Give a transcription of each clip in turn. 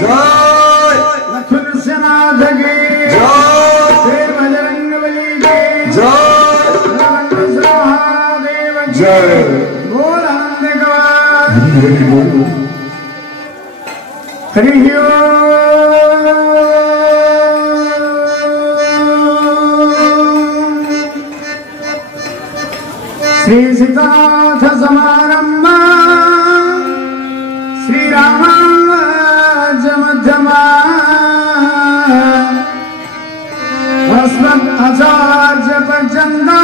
जय हरि श्री सीतानाथ समारंभा श्री रामानुज मध्यमा अस्मत् आचार्य पर्यन्ता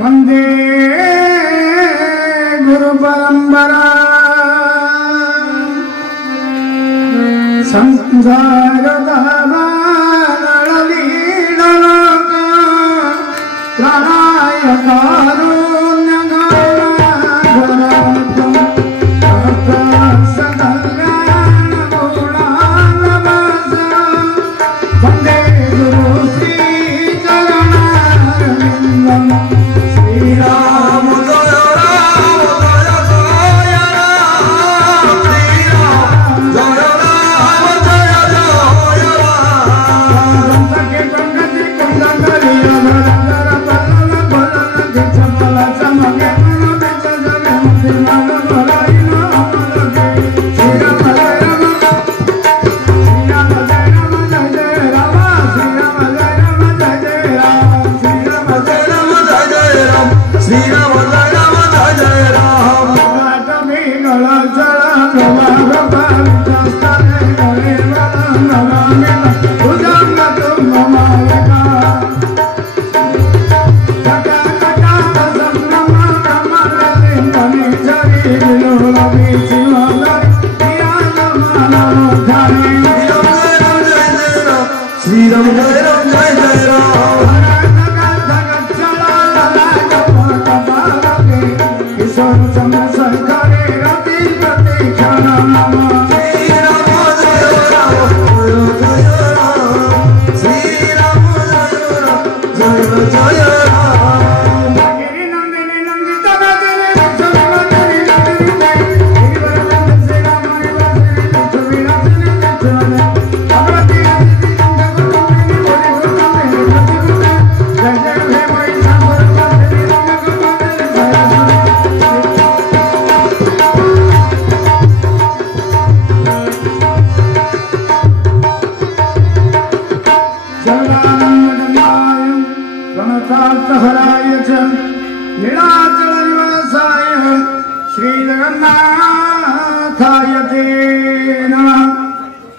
वंदे गुरु परंपरा संसार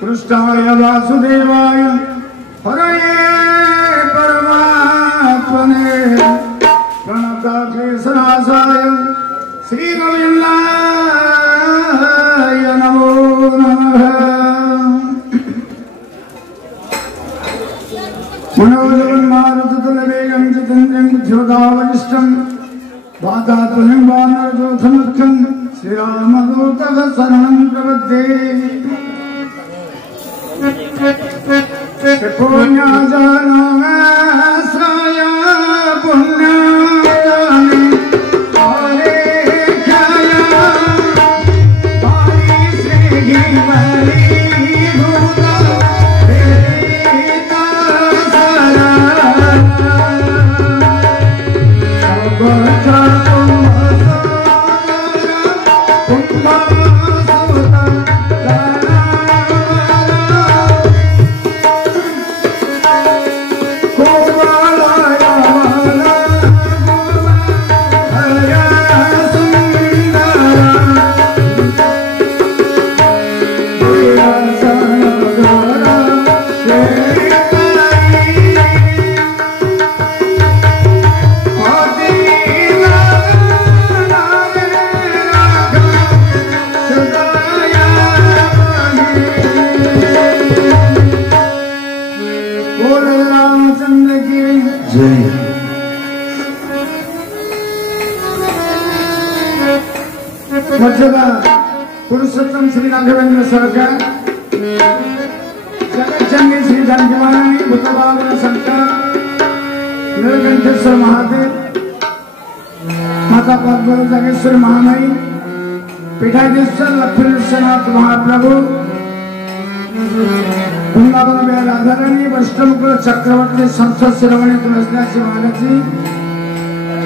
कृष्णाय वासुदेवाय हरये परमात्मने प्रणतक्लेशनाशाय श्रीगोविन्दाय नमो नमः। मनोजवन्मारुततुल्यवेगं जितेन्द्रियं बुद्धिमतावनिष्ठं वातात्मनं वानरदूतमुख्यं श्रीरामदूतः शरणं प्रपद्ये। पुण्यजनमाश्रय पुण्यजने आलेख्य पारिश्रीगिरि भूत मर्यादा पुरुषोत्तम श्री राघवेंद्र सरकार जगज्जननी श्री जानकी महारानी भूतबावन सरकार नीलकंठेश्वर महादेव माता पद्म जागेश्वरी महामाई पीठाधीश्वर लक्ष्मीनाथ महाप्रभु वृंदावन में राधारानी वैष्णव चक्रवर्ती संत शिरोमणि तुलसीदास महाराज जी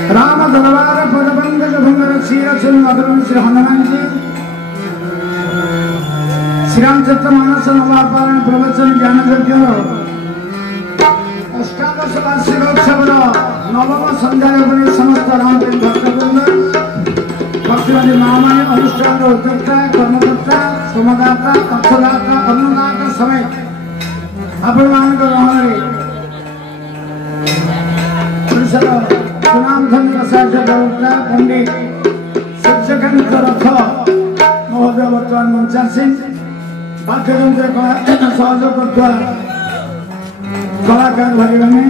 राम दरबार पदबंधक भंगर क्षीर चुन मधुरम श्री हनुमान जी श्री रामचरित मानस नवापारण प्रवचन ज्ञान यज्ञ अष्टादश वार्षिकोत्सव नवम संध्याय समस्त राम भक्तवृंद भक्तिवादी महामानी अनुष्ठान उद्योक्ता कर्मकर्ता सोमदाता अर्थदाता अन्नदाता समेत आपण मान सुनाम धन प्रसाद प्रवक्ता पंडित सूर्यकांत रथ महोदय बर्तमान मंचासी वाद्ययंत्र सहयोग कलाकार भाई मैंने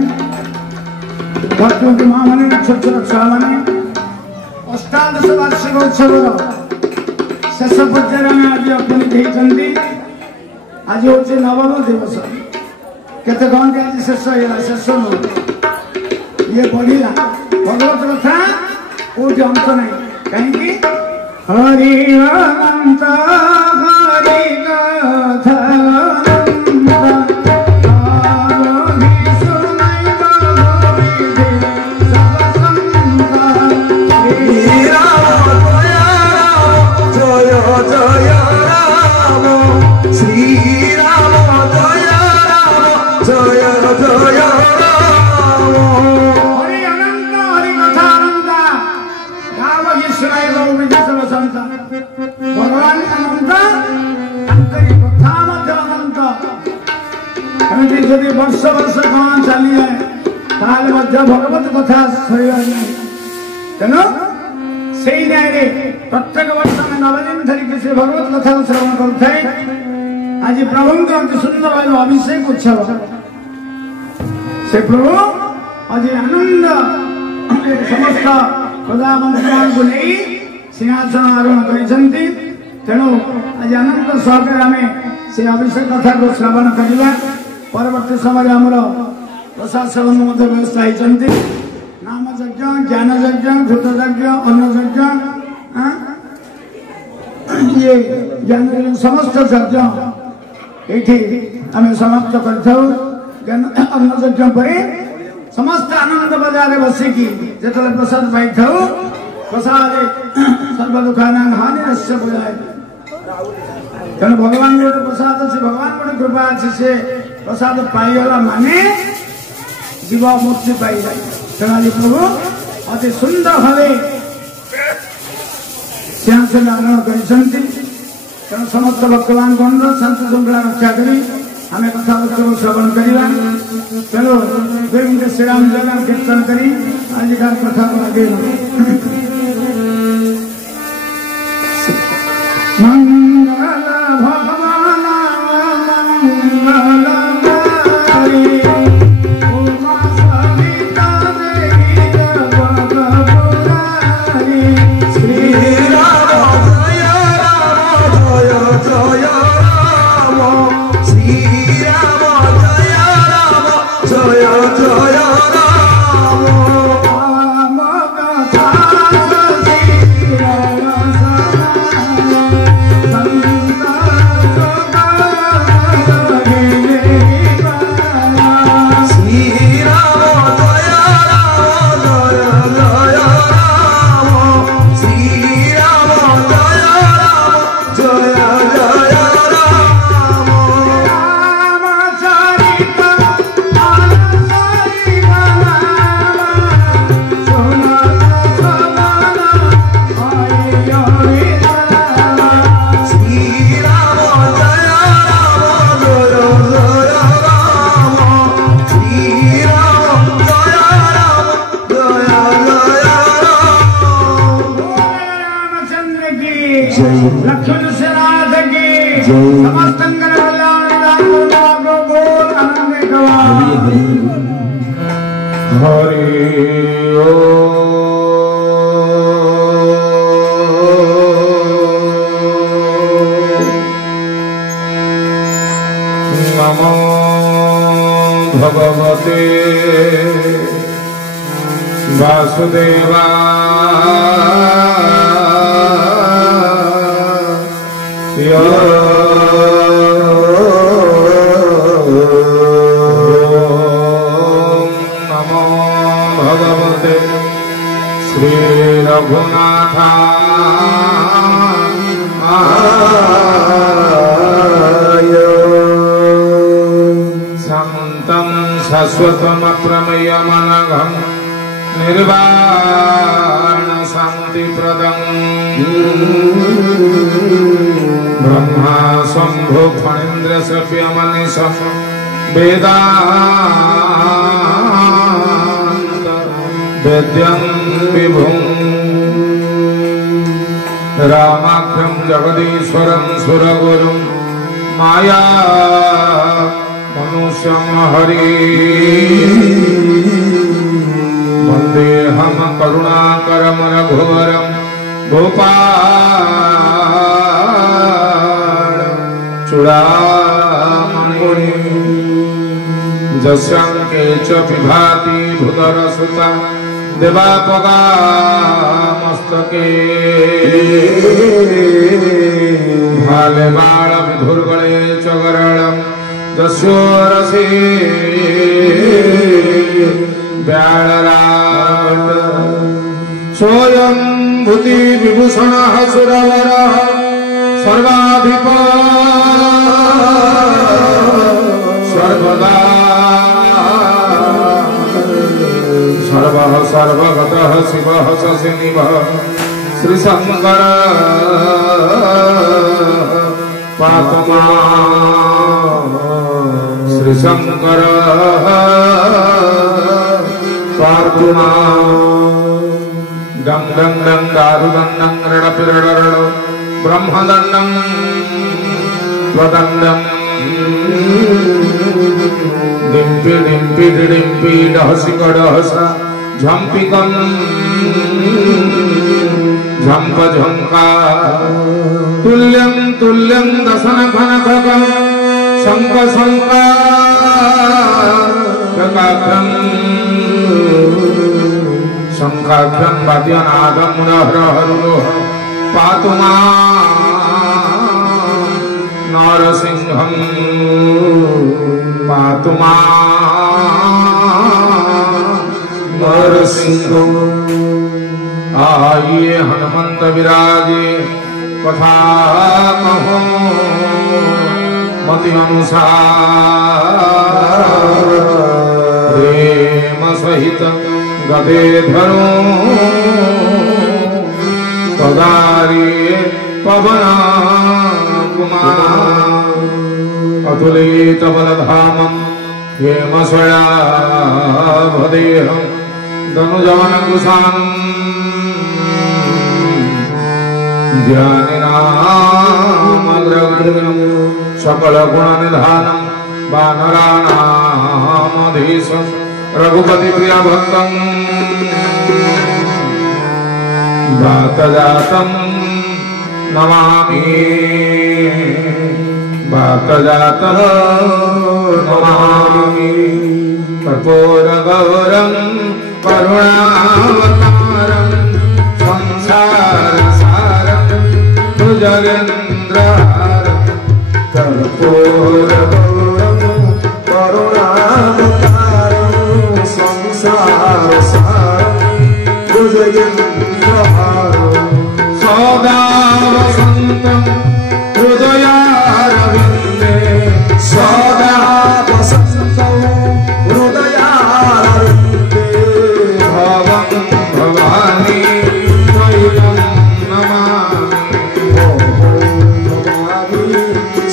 भक्तों की माँ मैंने छोट छोट छुआ मैंने अष्टादश वार्षिकोत्सव शेष पर्यायर में आज उपनीत होती आज हूँ नवम दिवस केते कहते आज शेष होगा शेष नु ये बढ़िया भगवत कथा कोई अंत नहीं कहीं हरि अनंत हरि कथा भगवान अनंत कथा अनंत एमती जदि वर्ष वर्ष कौन चली जाए भगवत कथा सर तेणु से न्याय प्रत्येक वर्ष में 9 दिन धरिक से भगवत कथा श्रवण करें आज प्रभु अति सुंदर भाव अभिषेक उत्सव से प्रभु आज आनंद समस्त प्रजामंत्री को नहीं सिंहासन आरोहण करते तेणु आज आनंद सहकार आम से अभिषेक कथा को श्रवण करवा परवर्त समय आमर प्रसाद सेवन व्यवस्था होती नाम यज्ञ ज्ञान यज्ञ घृत यज्ञ अन्न यज्ञ ये ज्ञान समस्त यज्ञ ये आम समाप्त अन्न यज्ञ पर समस्त आनंद बजार बसिकी जो प्रसाद पाई प्रसाद सर्व दुखाना हानि नश्य बुझाए तेणु भगवान गोटे प्रसाद अच्छे भगवान गोटे कृपा अच्छे से प्रसाद पाईगला माने जीव मुक्ति पाई जाए तेणु आज प्रभु अति सुंदर भाव सिंहासन आरोहण कर समस्त भक्तवान गण शांति श्रृंखला रक्षा करी आम कथावार्ता श्रवण करवा तेणु श्रीराम जयराम कीर्तन करी आज कथा आगे मंगल भगवान मंगल उमा सविता देवी जगदपुरारी श्री राम जय राम श्री राम जय राम कथा लक्ष्मण से राध की समस्त हरि नमो भगवते वासुदेवाय नमो भगवते रघुनाथाय शान्तं शाश्वतमप्रमेयमनघं निर्वाण शान्तिप्रदं ब्रह्मा शम्भो फणीन्द्रसव्यमनिशं वेदान्त वेद्यं विभुं रामाख्यं जगदीश्वरं सुरगुरुं माया मनुष्यं हरि वन्देऽहं करुणाकरं रघुवरं गोपाल चूडामणिं जस्याङ्के च विभाति भूधरसुता देवापगा मस्तके भाले बाळ विधुर्गळे च गरळं जस्योरसे व्याळराट सोऽयं भूति विभूषणः सुरवरः सर्वाधिप सर्वदा सर्वः सर्वगतः शिवः शशिनिभः श्रीशङ्कर पातु मां श्रीशङ्कर पातु मां डं डं डं दारुदण्डं रणपिरडरडो ब्रह्मदण्डं स्वदण्डं डिम्पि डिम्पि डिडिम्पि डहसि कडहसा झम्पिकं झम्प झम्का तुल्यं तुल्यं दशनखनखगं शङ्ख शङ्काख्यं शङ्खाख्यं वाद्यनादं मुरहरहरुः पातु मां नरसिंहं पातु मां नरसिंहं आइए हनुमंत विराजे कथा कहो मति अनुसार प्रेम सहित गदे धरो पदारी पवन कुमार अतुलित बलधामं हेमशयाभदेहं धनुजवनकुशान् ध्यानिनामग्रगण्यं सकलगुणनिधानं वानराणामधीशं रघुपतिप्रियभक्तं वातजातं नमामि वातजातं नमामि कर्पूरगौरं करुणावतारं संसारसारं भुजगेन्द्रहारं कर्पूरगौरं करुणावतारं संसारसारं भुजगेन्द्रहारं सदा वसन्तं हृदयारविन्दे सदा वसन्तं हृदयारविन्दे भवं भवानी त्वयं नमामि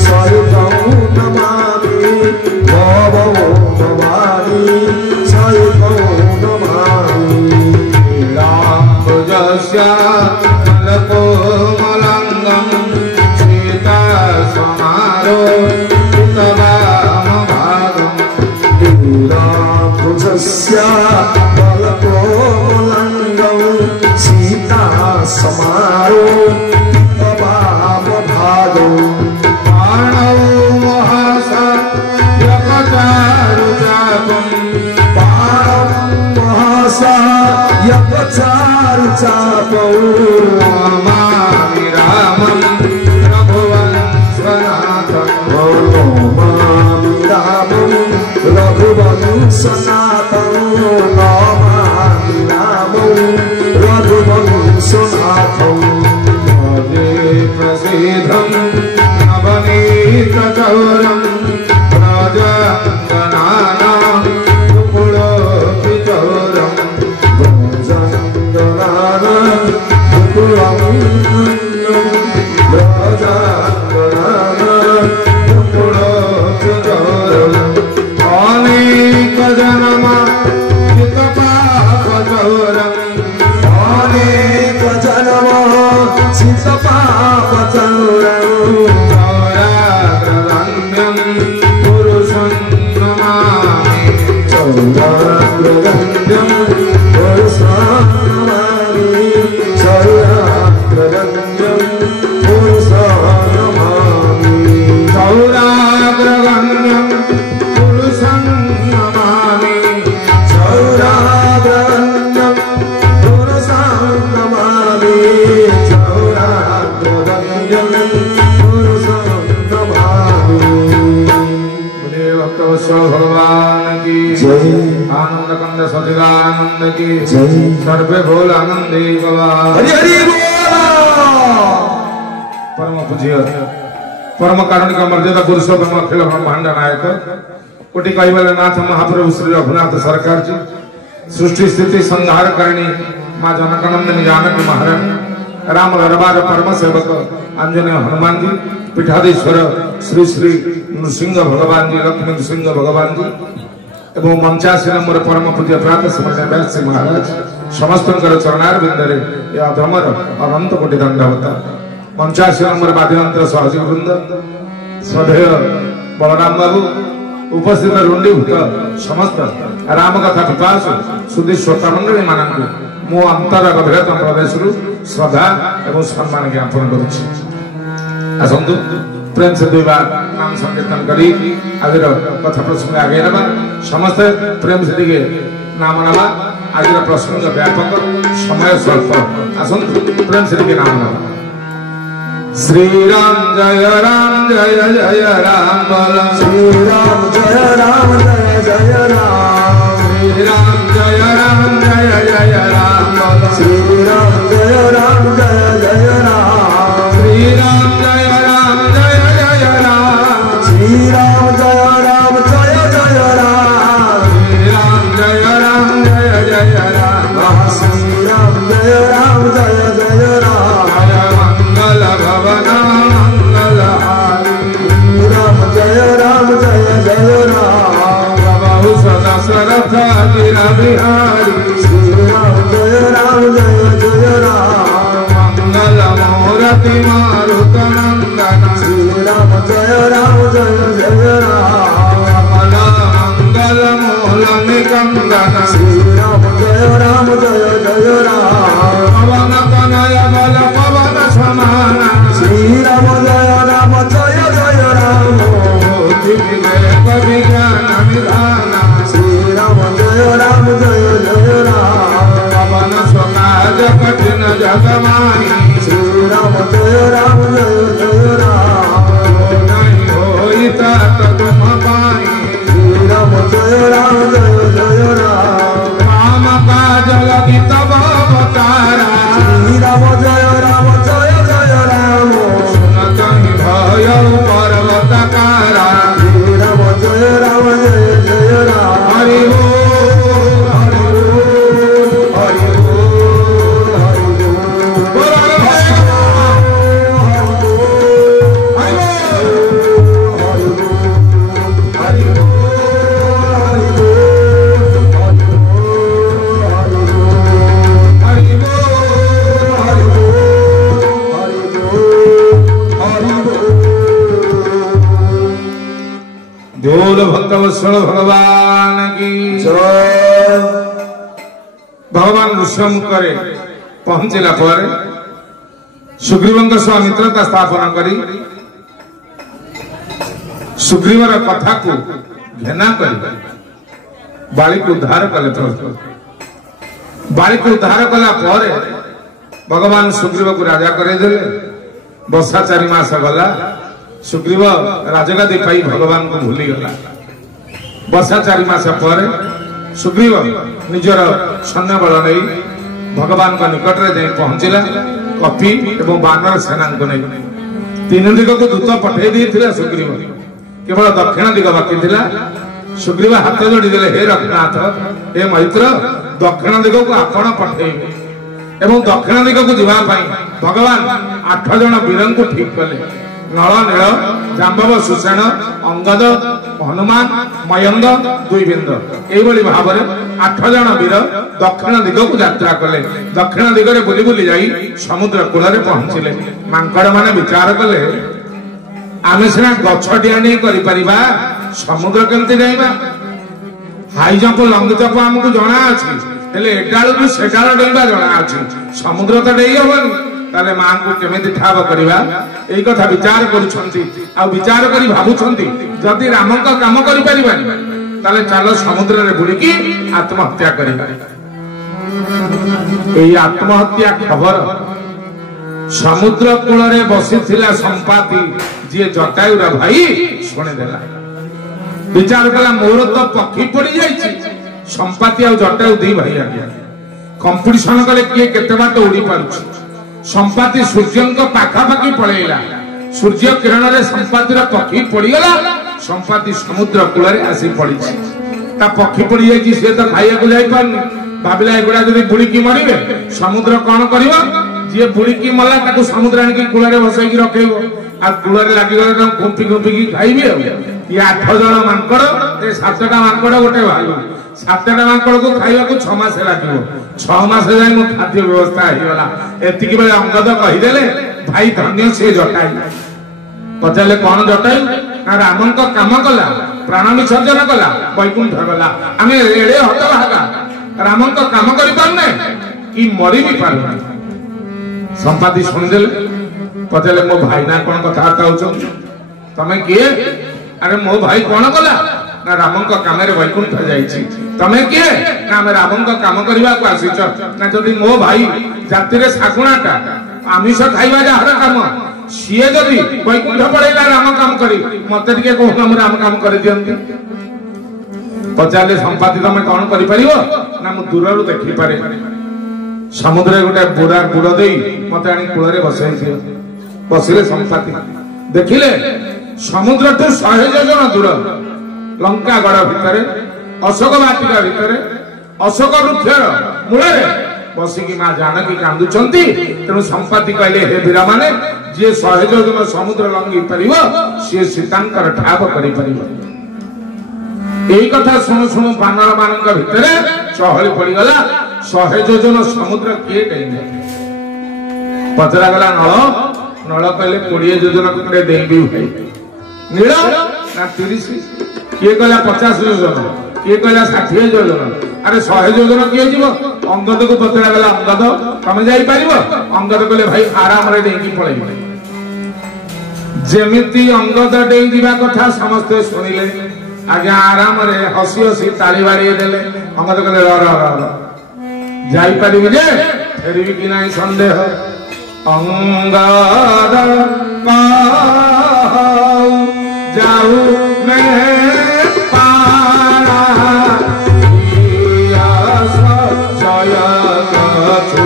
सहितं नमामि भवं भवानी सहितं नमामि नीलाम्बुजस्य फलकोमलङ्गं विधम नवनीत चौरम राजांगनानां मुकुलोपिचौरम राजांगनानां मुकुलोपिचौरम राजांगनानां मुकुलोपिचौरम अनेक जन्म जित पाप चौरम अनेक जन्म चित पाप चौरम चौराग्रगण्यं पुरुषं नमामि चौराग्रगण्यं पुरुषं नमामि चौराग्रगण्यं पुरुषं नमामि चौराग्रगण्यं पुरुषं नमामि चौराग्रगण्यं पुरुषं नमामि चौराग्रगण्यं पुरुषं नमामि बोले भक्तवत्सल भगवान की जय आनंद कंद सचिदानंद की जय सर्वे भोल आनंदे भगवान हरि हरि बोल परम पूज्य परम कारुणिक मर्यादा पुरुषोत्तम अखिल ब्रह्मांड नायक कोटि कैवल्य नाथ महाप्रभु श्री रघुनाथ सरकार जी सृष्टि स्थिति संहार करणी माँ जनकानंदनी जानकी महारानी राम दरबार परम सेवक आंजनेय हनुमान जी पीठाधीश्वर श्री श्री नृसिंह भगवान जी लक्ष्मी नृसिंह भगवान जी एवं 85 नंबर परम पूज्य प्रातः स्मरण व्यास महाराज समस्त चरणार बिंदरे या अधमर अनंत कोटि दंडवत 85 नंबर वाद्ययंत्र सहजी वृंद श्रद्धेय बलराम बाबू उपस्थित रुंडीभूत समस्त राम कथा पिपासु सुधी श्रोता मंडली मानू मो अंतर गभीरतम प्रदेश श्रद्धा एवं सम्मान ज्ञापन करुछि आसतु प्रेम से 2 बार नाम संकीर्तन करी आज कथा प्रसंग आगे नवा समस्त प्रेम से दिगे नाम नवा आज प्रसंग व्यापक समय स्वल्प आसतु प्रेम से दिगे नाम नवा श्री राम जय राम बोला श्री राम जय राम जय जय राम श्री राम जय राम बोला श्री राम जय राम जय जय राम श्री राम जय राम श्री राम जय राम जय जय राम श्री राम जय राम श्री राम जय राम जय जय राम जय मंगल भवन मंगल श्री राम जय जय राम बहु सदशरथ गिर बिहारी श्री राम जय जय राम मंगल मूर्ति मारुत नंदन श्री राम जय जय राम कमल मंगल मूल निकंदन श्री राम जय जय राम पवन कनय बल पवन समान श्री राम जय जय राम विवेक विज्ञान विधान श्री राम जय जय राम पवन स्वकाज कठिन जगमाई श्री राम जय जय राम नहीं होई तात तुम पाई श्री राम जय जय राम राम काज लगी तब अवतारा श्री राम जय जय राम सुनत ही भय पर्वतकारा श्री राम जय जय राम हरि बोल हरि हरि बोल हरि बोल भक्तवत्सल भगवान की जय भगवान ऋषम करे पहुंचला पर सुग्रीवଙ୍କ सह मित्रता स्थापन करी सुग्रीवर कथा को घेना करी बाली को उद्धार कले बाली को उद्धार कला पर भगवान सुग्रीव को राजा करे देले वर्षा 4 मास गला सुग्रीव राजगादी पाई भगवान को भूली गला वर्षा 4 मास पर सुग्रीव निजर सैन्य बल नहीं भगवान को निकट में जाई पहुंचला कपि एवं बानर सेना को नहीं तीन दिग को दूत पठे देथिला सुग्रीव केवल दक्षिण दिग बाकी थिला सुग्रीव हाथ जोड़ी देले हे रघुनाथ हे मैत्र दक्षिण दिग को आपण पठेइबे एवं दक्षिण दिग को जीवा पाई भगवान 8 जन वीरन को ठीक कले नल नील जाम्बव सुसेन अंगद हनुमान मयंद दुईबिंद एभली भाव में 8 जन वीर दक्षिण दिग को यात्रा कले दक्षिण दिग में बुली बुली जाई समुद्र कूल पहुंचले मांकड़ माने विचार कले आमे सिना गछ डिया नहीं करि परिबा समुद्र केमती जाइबा हाई जंप लंग जंप हमको जना अछि हेले एडाल को सेडाल डेइबा जना अछि समुद्र तो डेइ होबन ताले मां को केमिति ठाब करिबा एई कथा विचार करूछंती आ विचार करी भाबुछंती जदि राम का काम करि परिबानी ताले चलो समुद्र रे बुड़ी की आत्महत्या करिबा एई आत्महत्या खबर समुद्र कूल रे बसिथिला संपाति जे जटायु रा भाई सुने देला विचार कला मोर तो पक्षी पड़ी जाइछि संपाति आ जटायु दी भाई आ गया कंपटीशन कले किए केते बाट उड़ी पारुछ संपाति सूर्य को पाखा पाखी पळेला सूर्य किरण रे संपाति रा पक्षी पड़ी गला संपाति समुद्र कूल रे आसी पड़ी ता पक्षी पड़ी जाइछि से तो खाइया को जाई पारनी भाबिला एगुडा जदी बुड़ी की मरिबे समुद्र कोन करिवो जे बुड़ी की मला ताको समुद्र आनी की कूल रे बसई की रखेबो आ कूल रे लागि गले त घुम्पी घुम्पी की खाइबे ये 8 जन मांकड़ ए 7टा मांकड़ गोटे भालू 7टा मांकड़ को खाइबा को 6 मास लागिवो 6 मास जाय मो खाद्य व्यवस्था हि वाला एतिकी बेले अंगद कहि देले भाई धन्य से जटाई पचाले कोन जटाई ना रामन को काम कला प्राण विसर्जन कला वैकुंठ गला आमे एड़े हत भागा रामन को काम करि पारने कि मरि भी पारने संपाति सुन देले पचाले मो भाई ना कोन कथा कहउछ तमे किए अरे मो भाई कोन कला ना रामन को काम रे वैकुंठ जाईछि तमे किए ना हम रामन को काम करबा को आसीछ ना जदी मो भाई जाति रे सागुणाटा आमिष खाइबा जा हर काम सिए जदी वैकुंठ पड़ेला राम काम करी मते टिके को हम राम काम कर दियंती पचाले संपाति तमे कोन करि परिबो ना मु दूररु देखि पारे समुद्र गोटे बुरा बुड़ दे मत आनी कूल बसई बसिले संपाति देखिले समुद्र तो 100 योजन दूर लंका गड़ भितर अशोक वाटिका भितर अशोक वृक्षर मूल बसिकी मां जानकी कांदुचंती तेणु संपाति कहले हे वीरा माने जे 100 योजन समुद्र लंघी परिबो से सीतांकर ठाब करि परिबो एई कथा सुनु सुनु बानर मानक भितर चहली पड़ी गला 100 योजन समुद्र किए डेइबे पचरा गला नल कहले 20 योजन कुंडे डेइबी भाई नील ना 30 किए कहला 50 योजन किए कहला 60 योजन अरे 100 योजन किए जीव अंगद को पचरा गला अंगद तमे जाई परिबो अंगद कहले भाई आराम रे डेइकी पळेबो जेमिति अंगद डेइ दिबा कथा समस्त सुनिले आज्ञा आराम रे हसी हसी ताली बारी देले अंगद कहले र जाई परिबे जे फेरबी कि नाही संदेह अंगद कहौ जाऊ मैं पारा यास जय कछु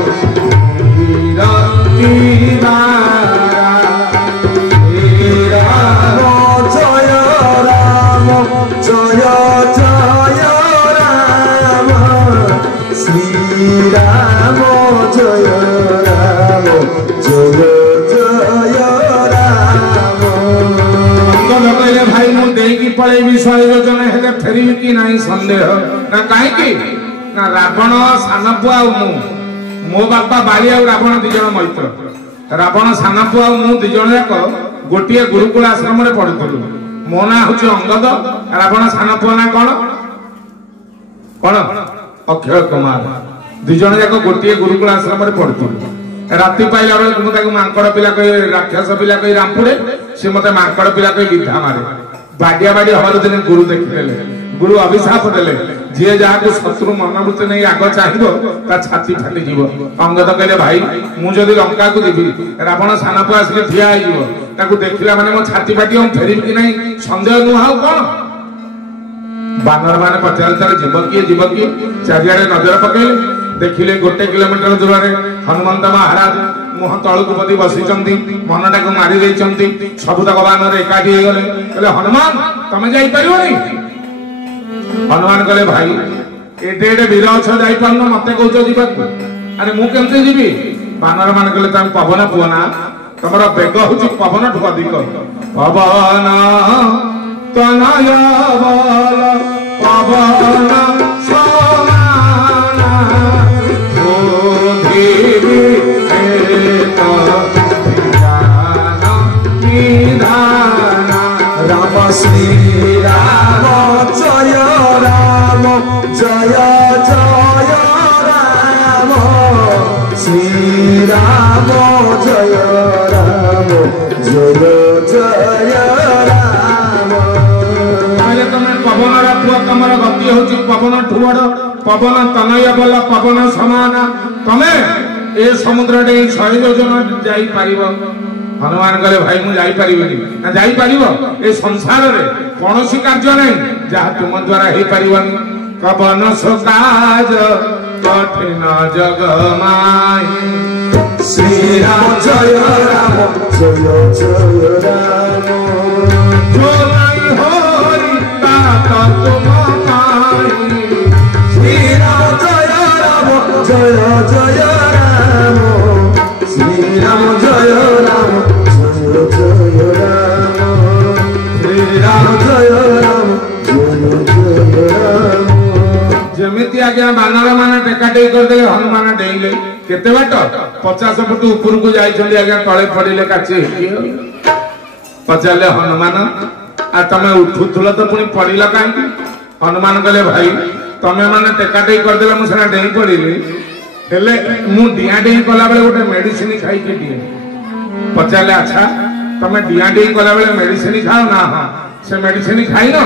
वीरा तीवारा जय राम जय जय राम श्री राम जय राम जय जय राम कहले भाई मु देकी पळेबी 100 योजन हेले फेरिबी कि नाही संदेह ना काहे कि ना रावण सानपु आ मो बापा बाली आ रावण दि जण मैत्र रावण सानपु आ मु दि जण जाक गोटिए गुरुकुल आश्रम रे पढुतलु मो ना होची अंगद रावण सानपु ना कोन कोन अक्षय कुमार दि जण जाक गोटिए गुरुकुल आश्रम रे पढुतलु राति पाइला बेले मु ताकू मांकड़ पिला कहि राक्षस पिला कहि रामपुरे से मते मांकड़ पिला कहि विधा मारे बाडिया बाडी हर दिन गुरु देखिले गुरु अभिशाप देले जे जहा को शत्रु मनोवृत्ति नहीं आग चाहिबो ता छाती फाटी जीवो अंगद कहले भाई मु जदी लंका को दिबी रावण सानपु आसले ठिया आइ जीवो ताकू देखिला माने मो छाती फाटी हम फेरिबी कि नहीं संदेह नु हाउ कोन बानर माने पचाल तार जीव की चारियाडे नजर पकेले देखिले 1 किलोमीटर दूर रे हनुमंत महाराज मुह तलक पति बसी मनटा को मारी सबुतक बानर एकाठी हो गले कहले हनुमान तमें जापर हनुमान कहले भाई एटे एटे वीर अच्छ जान मत कौच जा अरे मुझे जी बानर मान कहले तुम पवन पुअना तुम बेग हूँ पवन ठू अधिक पवन तनय बल पवन समान राम श्री राम जय राम जय जय राम श्री राम जय राम जय जय राम तुम पवन पुआ तुम गति हूँ पवन ठुअड़ पवन तनय बल पवन समान तमे ए समुद्र डे 100 योजन जापर हनुमान कहले भाई मुझे ना जापर ए संसार रे कौन सी कार्य नहीं जहाँ तुम द्वारा हो पारनि कवन सुकाज कठिन जग माही श्री राम जय राम जय जय राम जो नहीं होरी तात तुम माही श्री राम जय राम जय जय राम श्री राम जय राम जय जय राम श्री राम जय राम जय जय राम जमिति आज्ञा बानर माने टेका टेक करदे हनुमान डेइले केते बाट 50 फुट ऊपर को जाइछली आज्ञा तळे पडिले काचे पचाले हनुमान आ तमे उठुथुल तो पुनी पडिला काई हनुमान कहले भाई तमे माने टेका टेक करदेला मु सेना डेइ पडिले हेले मु डिया डेइ कला बेले गोटे मेडिसिन खाई के दिए पचाले अच्छा तमे डिया डेइ कला बेले मेडिसिन खाओ ना हां से मेडिसिन खाई ना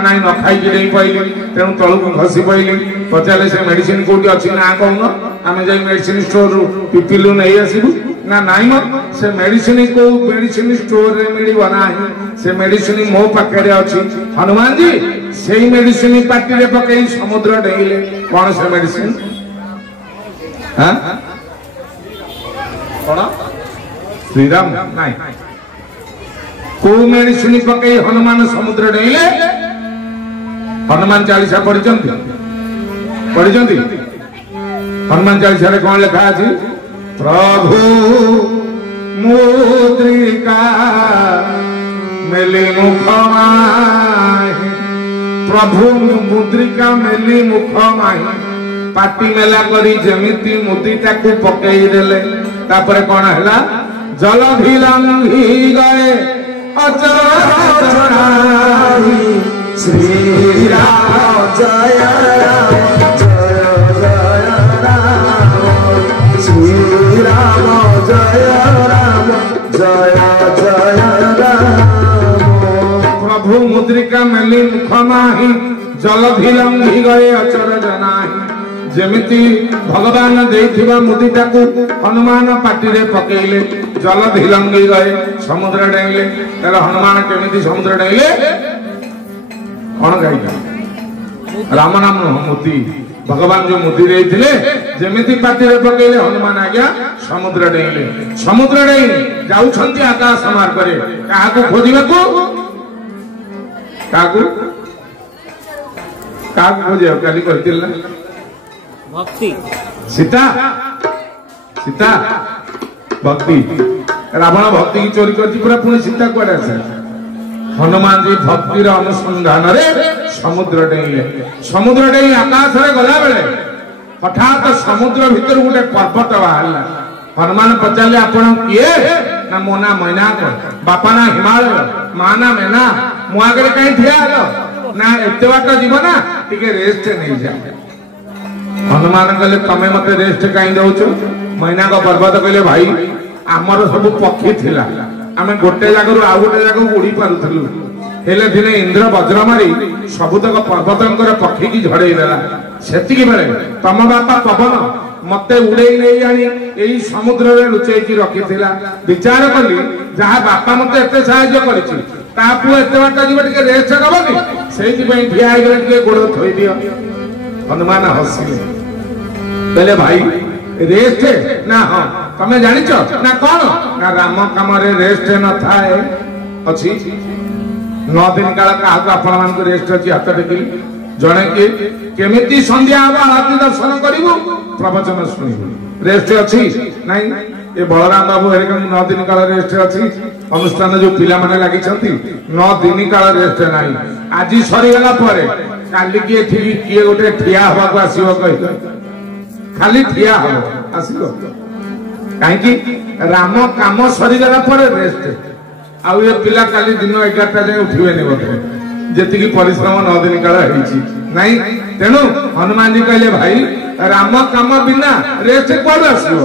नाई न खाई के नहीं पाइली तेणु तलू को घसी पाइली पचारे से मेडिसिन कोटी अच्छी ना कहून आम जा मेडिसिन स्टोर रु पिपिलु नहीं आसबू ना नाई म से मेडिसिन को मेडिसिन स्टोर रे मिलिबो नाही से मेडिसिन मो पाखे अच्छी हनुमान जी से मेडिसिन पार्टी रे पकई समुद्र डेइले कौन से मेडिसिन हां कौन श्रीराम नहीं को मेडिसिन पकई हनुमान समुद्र डेइले हनुमान 40 पढ़ी हनुमान 40 रे कौन लिखा अछि प्रभु मुद्रिका मेली मुख माहि प्रभु मुद्रिका मेली मुख माहि पाटी मेला करी जेमिति मुद्रिका को पकई देले तापर कोन हला जल भिलंघी गए अचराही श्री राम जय राम जय जय राम श्री राम जय राम जय जय राम प्रभु मुद्रिका मेली मुख माहि जल भिलंघी गए अचर जनाही जेमिति भगवान देथिबा मुदिटा को हनुमान पाटी रे पकेइले जल भिलंघी गए समुद्र डेइले तर हनुमान केमिति समुद्र डेइले कौन गाइला राम नाम मोती भगवान जो मोती देथिले जेमिति पाटी रे पकेइले हनुमान आज्ञा समुद्र डेइ जाउछंती आकाश मार्ग रे काहाको खोजिबाको काहाको खोजियो काली कहतिला भक्ति सीता सीता भक्ति रावण भक्ति की चोरी करती पूरा पुणी सीता कुआडे आसे हनुमान जी भक्तिर अनुसंधान रे समुद्र डेई आकाश रे गला बेले हठात समुद्र भीतर गोटे पर्वत बाहरला हनुमान पचारे आपण किए ना मो ना मैना बापा ना हिमालय मां ना मैना मो आगे कहीं ठिया ना एते बाट जीव ना टिके रेस्ट नहीं जा हनुमान कहले तमे मते रेस्ट कहीं दउछ मैना को पर्वत कहले भाई आमर सब पक्षी थिला आमे गोटे जागरु आ गोटे जागरु उड़ी पारुथलु हेले दिने इंद्र वज्र मारी सबुतक पर्वतंकर पक्षी की झड़े देला सेति की बेले तम बापा पवन मते उड़ेई नै आनी एई समुद्र रे लुचेई की रखिथिला विचार कली जहा बापा मते एते सहाय्य करिछि ता पु एते बाटा जीव टिके रेस्ट करबनी सेति पई ठिया आइ गेले टिके गोड़ थोई दियो हनुमान हसी कहले भाई रेस्ट ना हाँ तमे जानिच ना कौन ना राम काम रेस्ट न थाए अच्छी 9 दिन काल क्या आपण मान रेस्ट अच्छी हाथ टेक जड़े कि केमिति संध्या हम आरती दर्शन करू प्रवचन शुणु रेस्ट अच्छी नहीं ये बलराम बाबू हेरिक 9 दिन काल रेस्ट अच्छी अनुष्ठान जो पिला माने लगी 9 दिन काल रेस्ट नहीं आज सरीगला काली किए किए गोटे ठिया हवा को आसो कह खाली ठिया हम आसो कहीं राम काम सरीगला रेस्ट आउ ये पिला काली दिन 11टा जाए उठिबेनी बोधे जी परिश्रम 9 दिन काल नहीं तेणु हनुमान जी कहले भाई राम काम बिना रेस्ट कौन आसो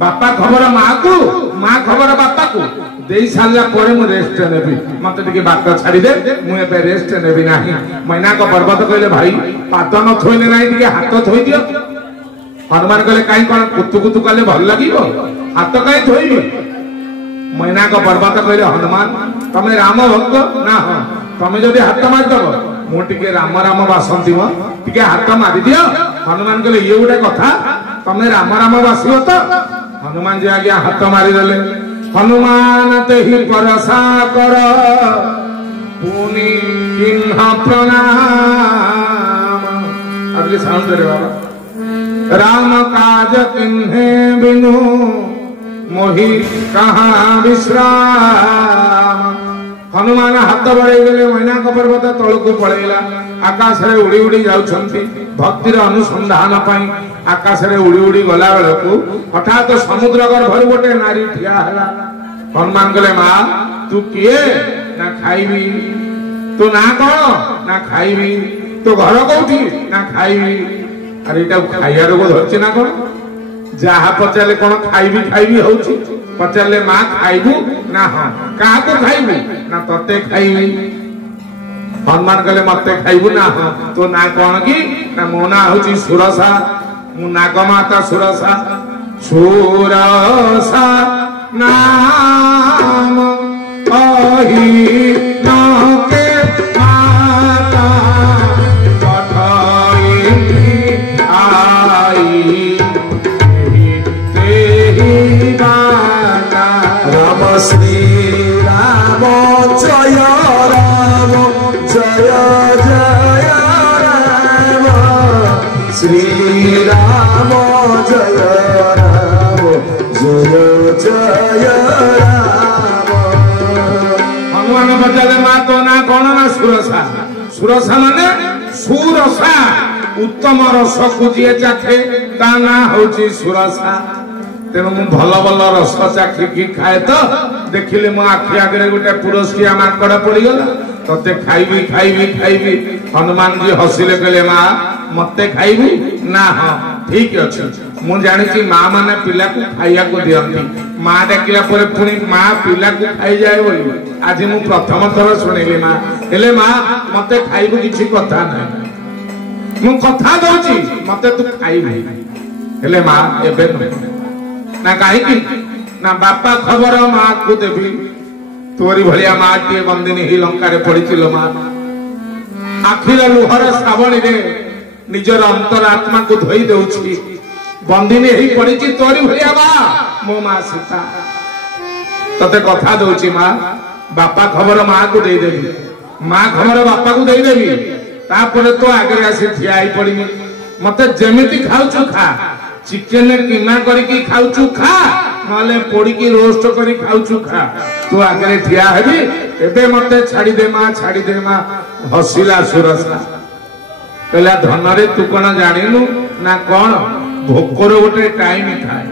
बापा खबर माँ को माँ खबर बापा को दे सारा पर मु रेस्ट नेबी मत टिके बात छाड़ी दे मुझे रेस्ट नेबी नहीं मैना को पर्वत कहले भाई पाद न थोइले नहीं टिके हाथ थोई दियो हनुमान कहले कहीं कौन कुतु कुतु कले भल लगिबो हाथ कहीं थोइबी मैना को पर्वत कहले हनुमान तमे राम भक्त ना हाँ तमे जदि हाथ मारिदब मु टिके राम राम बासंती म टिके हाथ मारि दियो हनुमान कहले ये गोटे कथा तमे राम राम बासियो तो हनुमान जी आज्ञा हाथ मारि देले हनुमान तेहि परसा कर पुनि किन्ह प्रणाम अगले साउंड रे बाबा राम काज किन्हे बिनु मोहि कहाँ विश्राम हनुमान हाथ बढ़ाई गले मैना का पर्वत तलकू पड़ेगा आकाश रे उड़ी उड़ी जाउछंती भक्तिर अनुसंधान पाई आकाश रे उड़ी उड़ी गला बेलू हठात समुद्र गर्भर गोटे नारी ठिया हला हनुमान कहले माँ तू किए ना खाइबी तू ना कौन ना खाइबी तो घर कौटी ना खाइबी अरे इटा खाइया रोग धरछि ना कौन जहा पचारे कौन खाइबी खाइबी होछि पचारे माँ खाइबू ना हाँ क्या खाइबू ना तते खाइबी हनुमान कहले मते खाइबू ना हाँ तो ना कौन की ना मो ना होछि सुरसा मु नागमाता सुरसा सुरसा नाम अहि नाके माता पठाई आई तेहि बाना राम श्री राम जय राम जय जय राम श्री राम जय राम जय जय राम हनुमान बचाले माँ तो ना कौन ना सुरसा सुरसा माने सुरसा उत्तम रस को जी चाखे ता ना होची सुरसा तेणु मु भल भल रस चाखिकी खाए तो देखिले मो आखि आगे गोटे पुरस्किया माकड़ पड़गला तते खाइबी खाइबी खाइबी हनुमान जी हसिले कहले माँ मते खाइबू ना हाँ ठीक अच्छे मु जानी माँ माने पिला को खाइया को दियंती माँ डाकिला पर पुणी माँ पिला को खाई जाए बोली आज मु प्रथम थर शुणिली माँ हेले माँ मते खाइबू किछि कथा नहीं मु कथा दउची मते तू खाइबी हेले माँ एबे ना कहीं ना बापा खबर माँ को देवी तोरी भलिया माँ टे बंदिनी ही लंका रे पड़ी माँ आखिर लुहर श्रावणी रे निजर अंतरात्मा को धोई देउछि बंदिनी ही पड़ी तोरी भलिया माँ मो माँ सीता तते कथा दउछि माँ बापा खबर माँ को दे देवी माँ खबर बापा को दे देवी तापर तो आगे आसी ठिया ही पड़ी मते जेमिति खाउछु खा चिकेन कीमा करके खाउछु खा नले पोड़ी की रोस्ट करी खाउछु खा तू आगे ठिया हेबी एबे मते छाड़ी दे माँ हसिला सुरसा कहला धन रे तू कौन जानिनु ना कौन भोकर गोटे टाइम थाए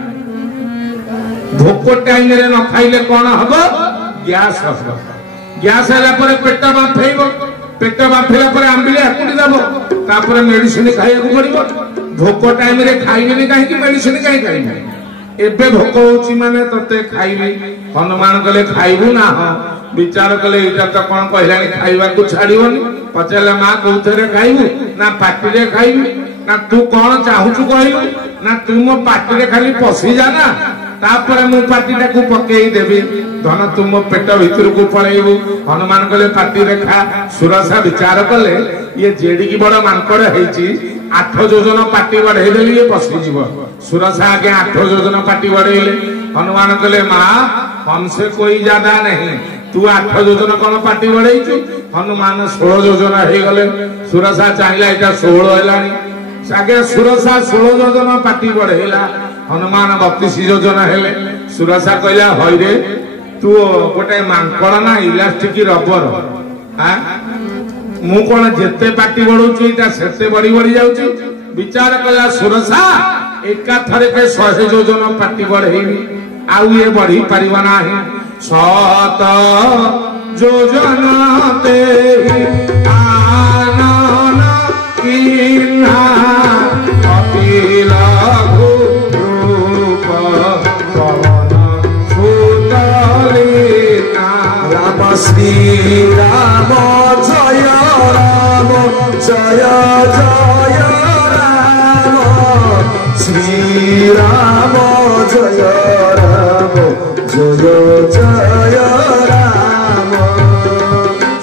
भोक टाइम रे न खाइले कौन हबो गैस हबो गैस हैला पर पेट बाफेइबो पेट बाफेला पर आंबिले आकुटी दबो तापर मेडिसिन खाइया को पड़िबो भोक टाइम रे खाइबेनी काहे मेडिसिन काहे खाइबे एबे भोक होची माने तते खाइबी हनुमान कहले खाइबू ना हाँ विचार कले इटा तो कौन कहलानी खाइबा को छाड़ीबनी पचारे माँ कौथरे खाइबू ना पाटी रे खाइबी ना तू कौन चाहूचु कहलु ना तू मो पाटी रे खाली पसी जाना तापर मु पाटीटा को पकेई देबी धन तू मो पेट भीतर को पळेइबू हनुमान कहले पाटी रे खा सुरसा विचार कले ये जेडी की बड़ मांकड़ हेची 8 ଯୋଜନ ପାଟି ବଢେଇଦେଲି ଇଏ ପଶିଯିବ। ସୁରସା ଆଜ୍ଞା 8 ଯୋଜନ ପାଟି ବଢେଇଲେ। ହନୁମାନ କହିଲେ ମା हमसे कोई ज्यादा नहीं, तू 8 ଯୋଜନ कौन पार्टी बढ़ेचु। हनुमान 16 ଯୋଜନ हो गले। सुरसा चाहिए यहाँ 16 है आगे सुरसा 16 ଯୋଜନ पार्टी बढ़ेला। हनुमान 32 ଯୋଜନ हेले। सुरसा कहला हई रे तू गोटे मांकड़ ना इलास्टिक रबर हाँ मु कौन जिते पार्टी बढ़ाऊँ से बढ़ी बढ़ी जाऊँ। विचार कला सुरसा एका थरे के 100 ଯୋଜନ पार्टी बढ़ेबी आउ ये बढ़ी पारिबा नाही। 7 ଯୋଜନ ते आनन किन्हा अति लघु रूप पवन सुतलिना। राम श्री राम जय राम जय जय राम श्री राम जय राम जय जय राम।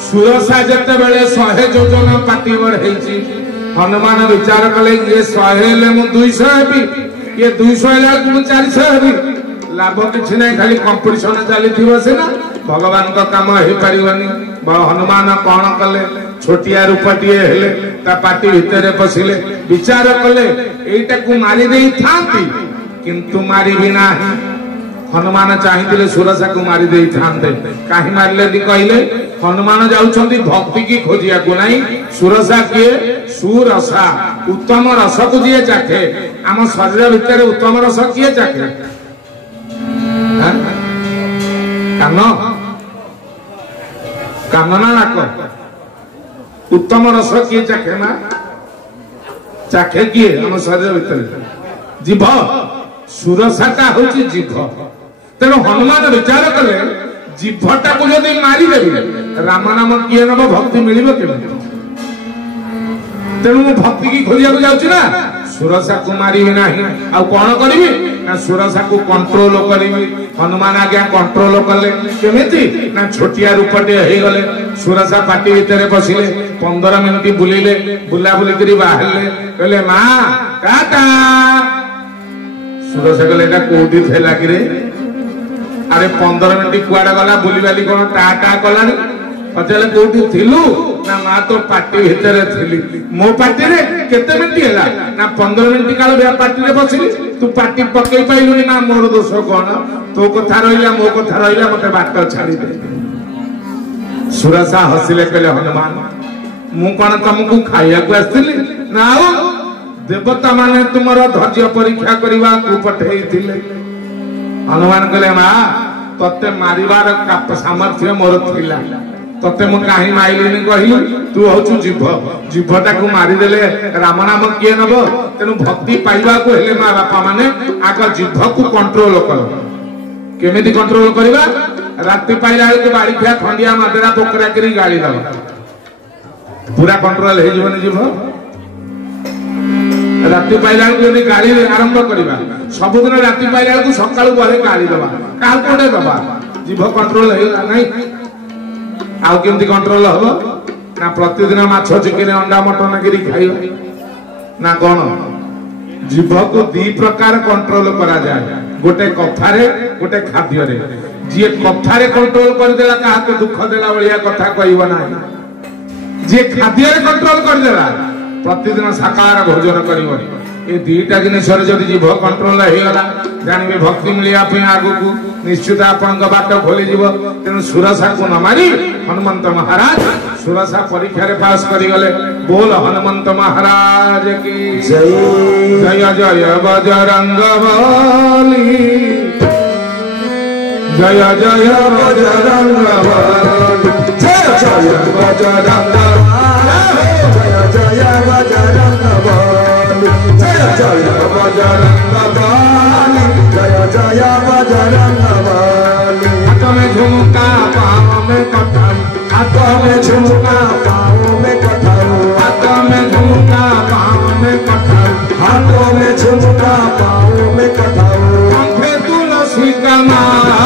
सुरसा जिते बेले 100 ଯୋଜନ पार्टी बढ़ेची हनुमान विचार कले ये 100 हेले मु 200 हेबी ये 200 हेला मु 400 हेबी लाभ किछि नै खाली कंपटीशन चली थिबो से ना भगवान का काम हे परिवनी। हनुमान कौन कले छोटिया रूपटिए हेले ता पार्टी भितर पसिले विचार कले एटा को मारी देई थांती किंतु मारी बिना हनुमान चाहिए सुरसा को मारी दे थांते कहीं मारले दी कहले हनुमान जाउछंती भक्ति की खोजिया को नहीं। सुरसा किए सुरसा उत्तम रस को दिए चाखे आम शरीर भितर उत्तम रस किए चाखे कान कान ना नाक उत्तम रस किए चाखे ना चाखे किए आम शरीर भितर जीभ सुरसाटा हूँ जीभ। तेणु हनुमान विचार कले जीभटा को जब मारिदेवी राम नाम किए नब भक्ति मिल तेणु मु भक्ति की खोजा जाऊँ ना सुरसा को मारि ना आ कौन करी ना सुरसा को कंट्रोल करी। हनुमान आज्ञा कंट्रोल कले केमिति ना छोटिया रूपटे हो गले। सुरसा पार्टी भितर पशिले 15 मिनिट बुलिले बुला बुली करी बाहरले कहले माँ टाटा। सुरसा कहले कोठी थे कि अरे 15 मिनिट कुआडे गला बुली बाली कौन टाटा कलानी पचारे कोठी थिलु ना माँ तो पार्टी भितर थिली मो पार्टी रे केते मिनिट हैला ना 15 मिनिट काल बे पार्टी रे बसिली तू पार्टी पकई पाइलुनी ना मोर दोष कोन तो कथा रहिला मो कथा रहिला मते बाट छाड़ी दे। सुरसा हसिले कहले हनुमान मु कोन तुमको खाइया को आस्थिली ना देवता माने तुमर धैर्य परीक्षा करवा को पठेई थिले। हनुमान कहले माँ तते मारिबार सामर्थ्य मोर थिला तते मु काहे माइलिनी कहिलु तू होछु जीभ जीभटा को मारिदेले राम नाम किए नब। तेनु भक्ति पाइबा को हेले माँ बापा माने आग जीभ को कंट्रोल कर केमिति कंट्रोल करबा राति पाइला के बाड़ी खिया खंडिया मादरा पोकरा करी गाड़ी दबा पूरा कंट्रोल हे जीवन जीभ। राति पाइला को गाड़ी आरंभ करबा सबुदिन राति पाइला को सकाळु बहे गाड़ी दबा काल कोडे दबा जीभ कंट्रोल हे नहीं आउ केमती कंट्रोल हबो ना प्रतिदिन माछ चिकेन अंडा मटन गिरी खाइबा ना कोन जीभ को 2 प्रकार कंट्रोल करा जाए गोटे कथारे गोटे खाद्य रे जे कथारे कंट्रोल कर देला काहा को दुख देला बलिया कथा कहबो ना जे खाद्य रे कंट्रोल कर देला प्रतिदिन साकार भोजन करिवो ए 2टा जिनिस रे जदी जीभ कंट्रोल हे गला जानिबे भक्ति मिलिया पे आगु को निश्चित आपन का बाट खोली जीव। तेनु सुरसा को न मारी हनुमंत महाराज सुरसा परीक्षा रे पास करी गले। बोल हनुमंत महाराज की जय जय जय बजरंग बली जय जय बजरंग बली जय जय बजरंग जय जय बजरंग बली जय जय बजरंग बली जय जय बजरंग बली। हाथ में झुमका पाँव में कटहल हाथ में झुमका पाँव में कटहल हाथ में झुमका पाँव में कटहल हाथों में झुमका पाँव में कटहल कंठे तुलसी का माला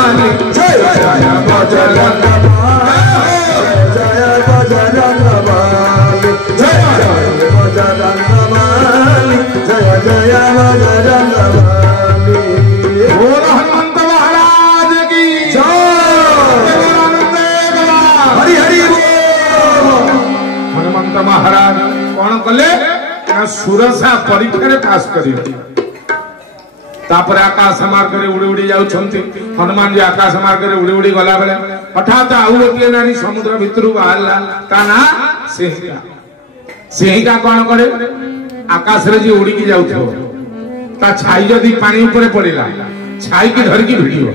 जय जय बजरंग बली जय बजरंग बली जय जय बजरंग बली सुरसा परीक्षा पास करियो तापर आकाश मार्ग रे उड़ी उड़ी जाउछंती हनुमान जी आकाश मार्ग रे उड़ी उड़ी गला बेले हठात आउ गोटे नारी समुद्र भितरु बाहरला ता ना सिंहिका कोन करे आकाश रे जी उड़ी की जाउथो ता छाई जदी पानी ऊपर पड़िला छाई की धर की भिड़ियो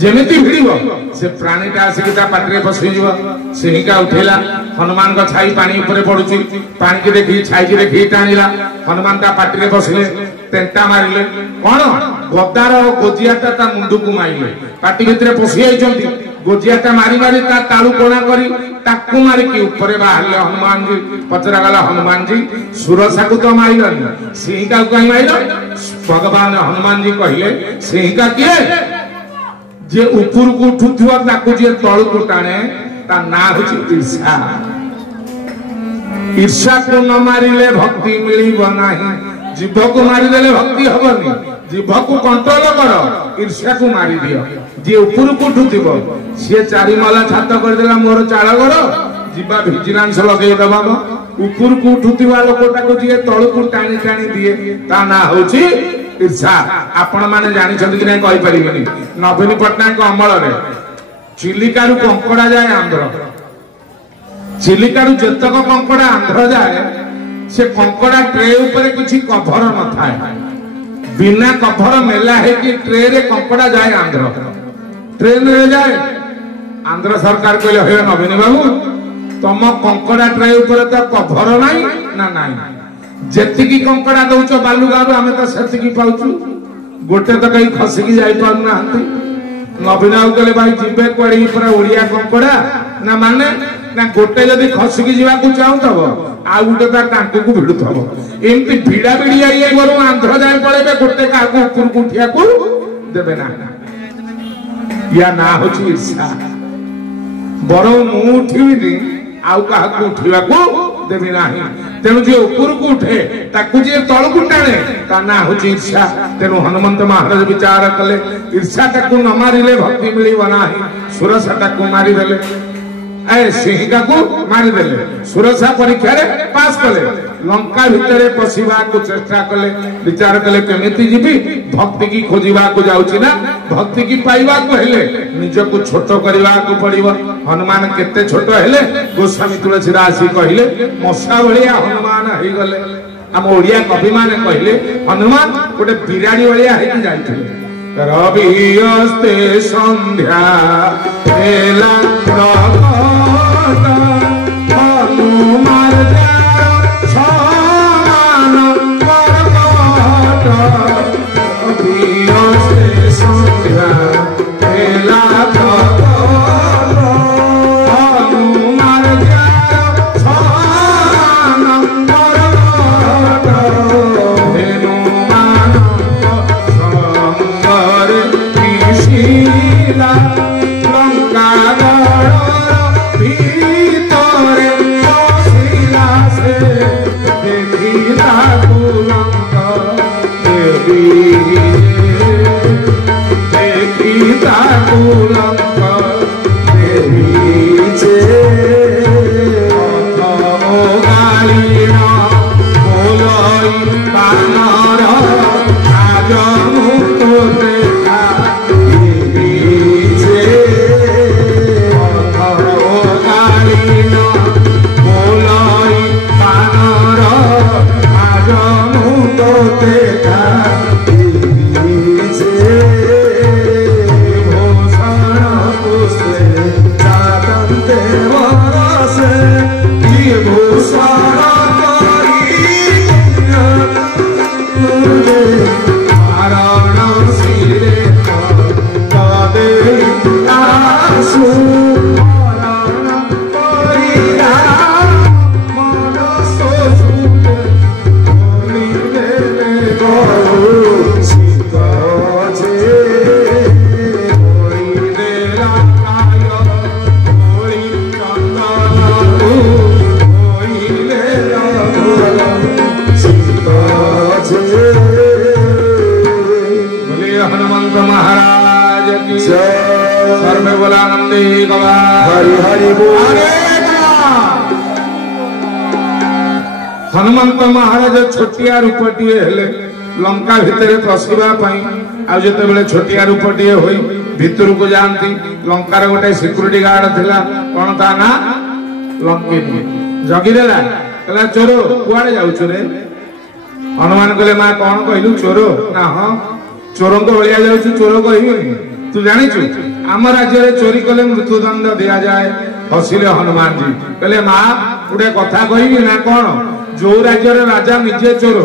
जेमिति भिड़ियो से प्राणीटा आसी ता पाटरे फसि जीव सिंहिका उठेला हनुमान का छाई पानी ऊपर पड़ुची पानी की देखि छाई की देखि टाणिला हनुमान ता पाटरे फसिले तेंटा मारिले कोन गद्दार गोजियाटा ता मुंडू को माइले पाटी भितरे पसि आइचंती गोजियाटा मारी मारी ता तालु कोना करी ताकू मारी की ऊपर बाहरले हनुमान जी पचरा गला हनुमान जी सुरसा को तो माइलन सिंहिका को माइलो भगवान हनुमान जी कहिले सिंहिका किए जे ऊपर को उठुथुआ ताकू जे तळ को टाणे ता ना होची ईर्ष्या ईर्ष्या को न मारिले भक्ति मिलिबो नाही जीभ को मारी देले भक्ति हबनी जीभ को कंट्रोल कर ईर्ष्या को मारी दियो जे ऊपर को उठुथिबो से चारि माला छात कर देला मोर चाळ कर जीवा विजिलेंस लगे दबा ऊपर को उठुथिबा लोकटा को जे तळ को टाणी टाणी दिए ता ना होची ईर्ष्या आपण माने जानि छथि कि नै कहि परिबेनी नवीन पटनायक अमल रे चिलिका रु कंकड़ा जाए आंध्र चिलिका रु जतक कंकड़ा आंध्र जाए से कंकड़ा ट्रे ऊपर किछि कभर न थाए बिना कभर मेला है कि ट्रे रे कंकड़ा जाए आंध्र ट्रेन रे जाए आंध्र सरकार कहले हे नवीन बाबू तम कंकड़ा ट्रे ऊपर त कभर नाही ना नाही जेतिकी कंकड़ा दउचो बालुगारू आमे त सेतिकी पाउचू गोटे त कहीं खसिकी जाई पाउ नाहंती नवीन बाबू कहले भाई जिबे कोड़ी पर ओडिया कंकड़ा ना माने ना गोटे जदी खसिकी जीवा को चाहू तब आ गोटे ता टांको को भिडु थबो एमती भिडा भिडिया ये गरु आंध्र जाय पळेबे गोटे का को ऊपर को उठिया को देबे ना या ना होची ईर्ष्या बरो मु उठिबिनी आउ का को उठिबा को देबे नाही तेनु जे ऊपर को उठे ताकू जे तळ को टाणे ता ना होची ईर्ष्या तेनु हनुमंत महाराज विचार कले ईर्ष्या ताकू न मारिले भक्ति मिलिबो नाही सुरसा ताकू मारि देले ए सिंहिका को मारि देले सुरसा परीक्षा रे पास कले लंका भितरे पसिबा को चेष्टा कले विचार कले केमिति जीवी भक्ति की खोजिबा को जाउची ना भक्ति की पाइबा को हेले निज को छोट करबा को पड़िबो हनुमान केते छोट हेले गोस्वामी तुलसीदास कहिले मशा भलिया हनुमान हेई गले हम ओडिया कवि माने कहिले हनुमान गोटे बिराड़ी भलिया हेई जाइथिले रवि अस्ते संध्या एला प्रगट हनुमान समान प्रगट रवि अस्ते संध्या एला प्रगट हनुमान समान प्रगट हनुमान संगर किशिला लंका भीतरे पसिला से देखिला कुलंका देखिला कुलंका देवीचे ओ गालिना बोलई बानर आज मुक्ते सर्वे बोला नंदी गवा हरि हरि बोल हनुमंत महाराज छोटिया रूपटी हेले लंका भितर पशिवाई आते बेले छोटिया रूपटी हो भितर को जाती लंकार गोटे सिक्यूरीटी गार्ड थिला कौन ता ना लंकिनी जगिदेला कहला चोर कुआड़े जाऊछु रे हनुमान कहले माँ कौन कहलु चोर ना हाँ चोर को भलिया जाऊछु चोर कहबी तू जानिछु आम राज्य चोरी कले मृत्युदंड दिया जाए हसिले हनुमान जी कहले माँ गोटे कथा कहबी ना कौन जो राज्य राजा निजे चोर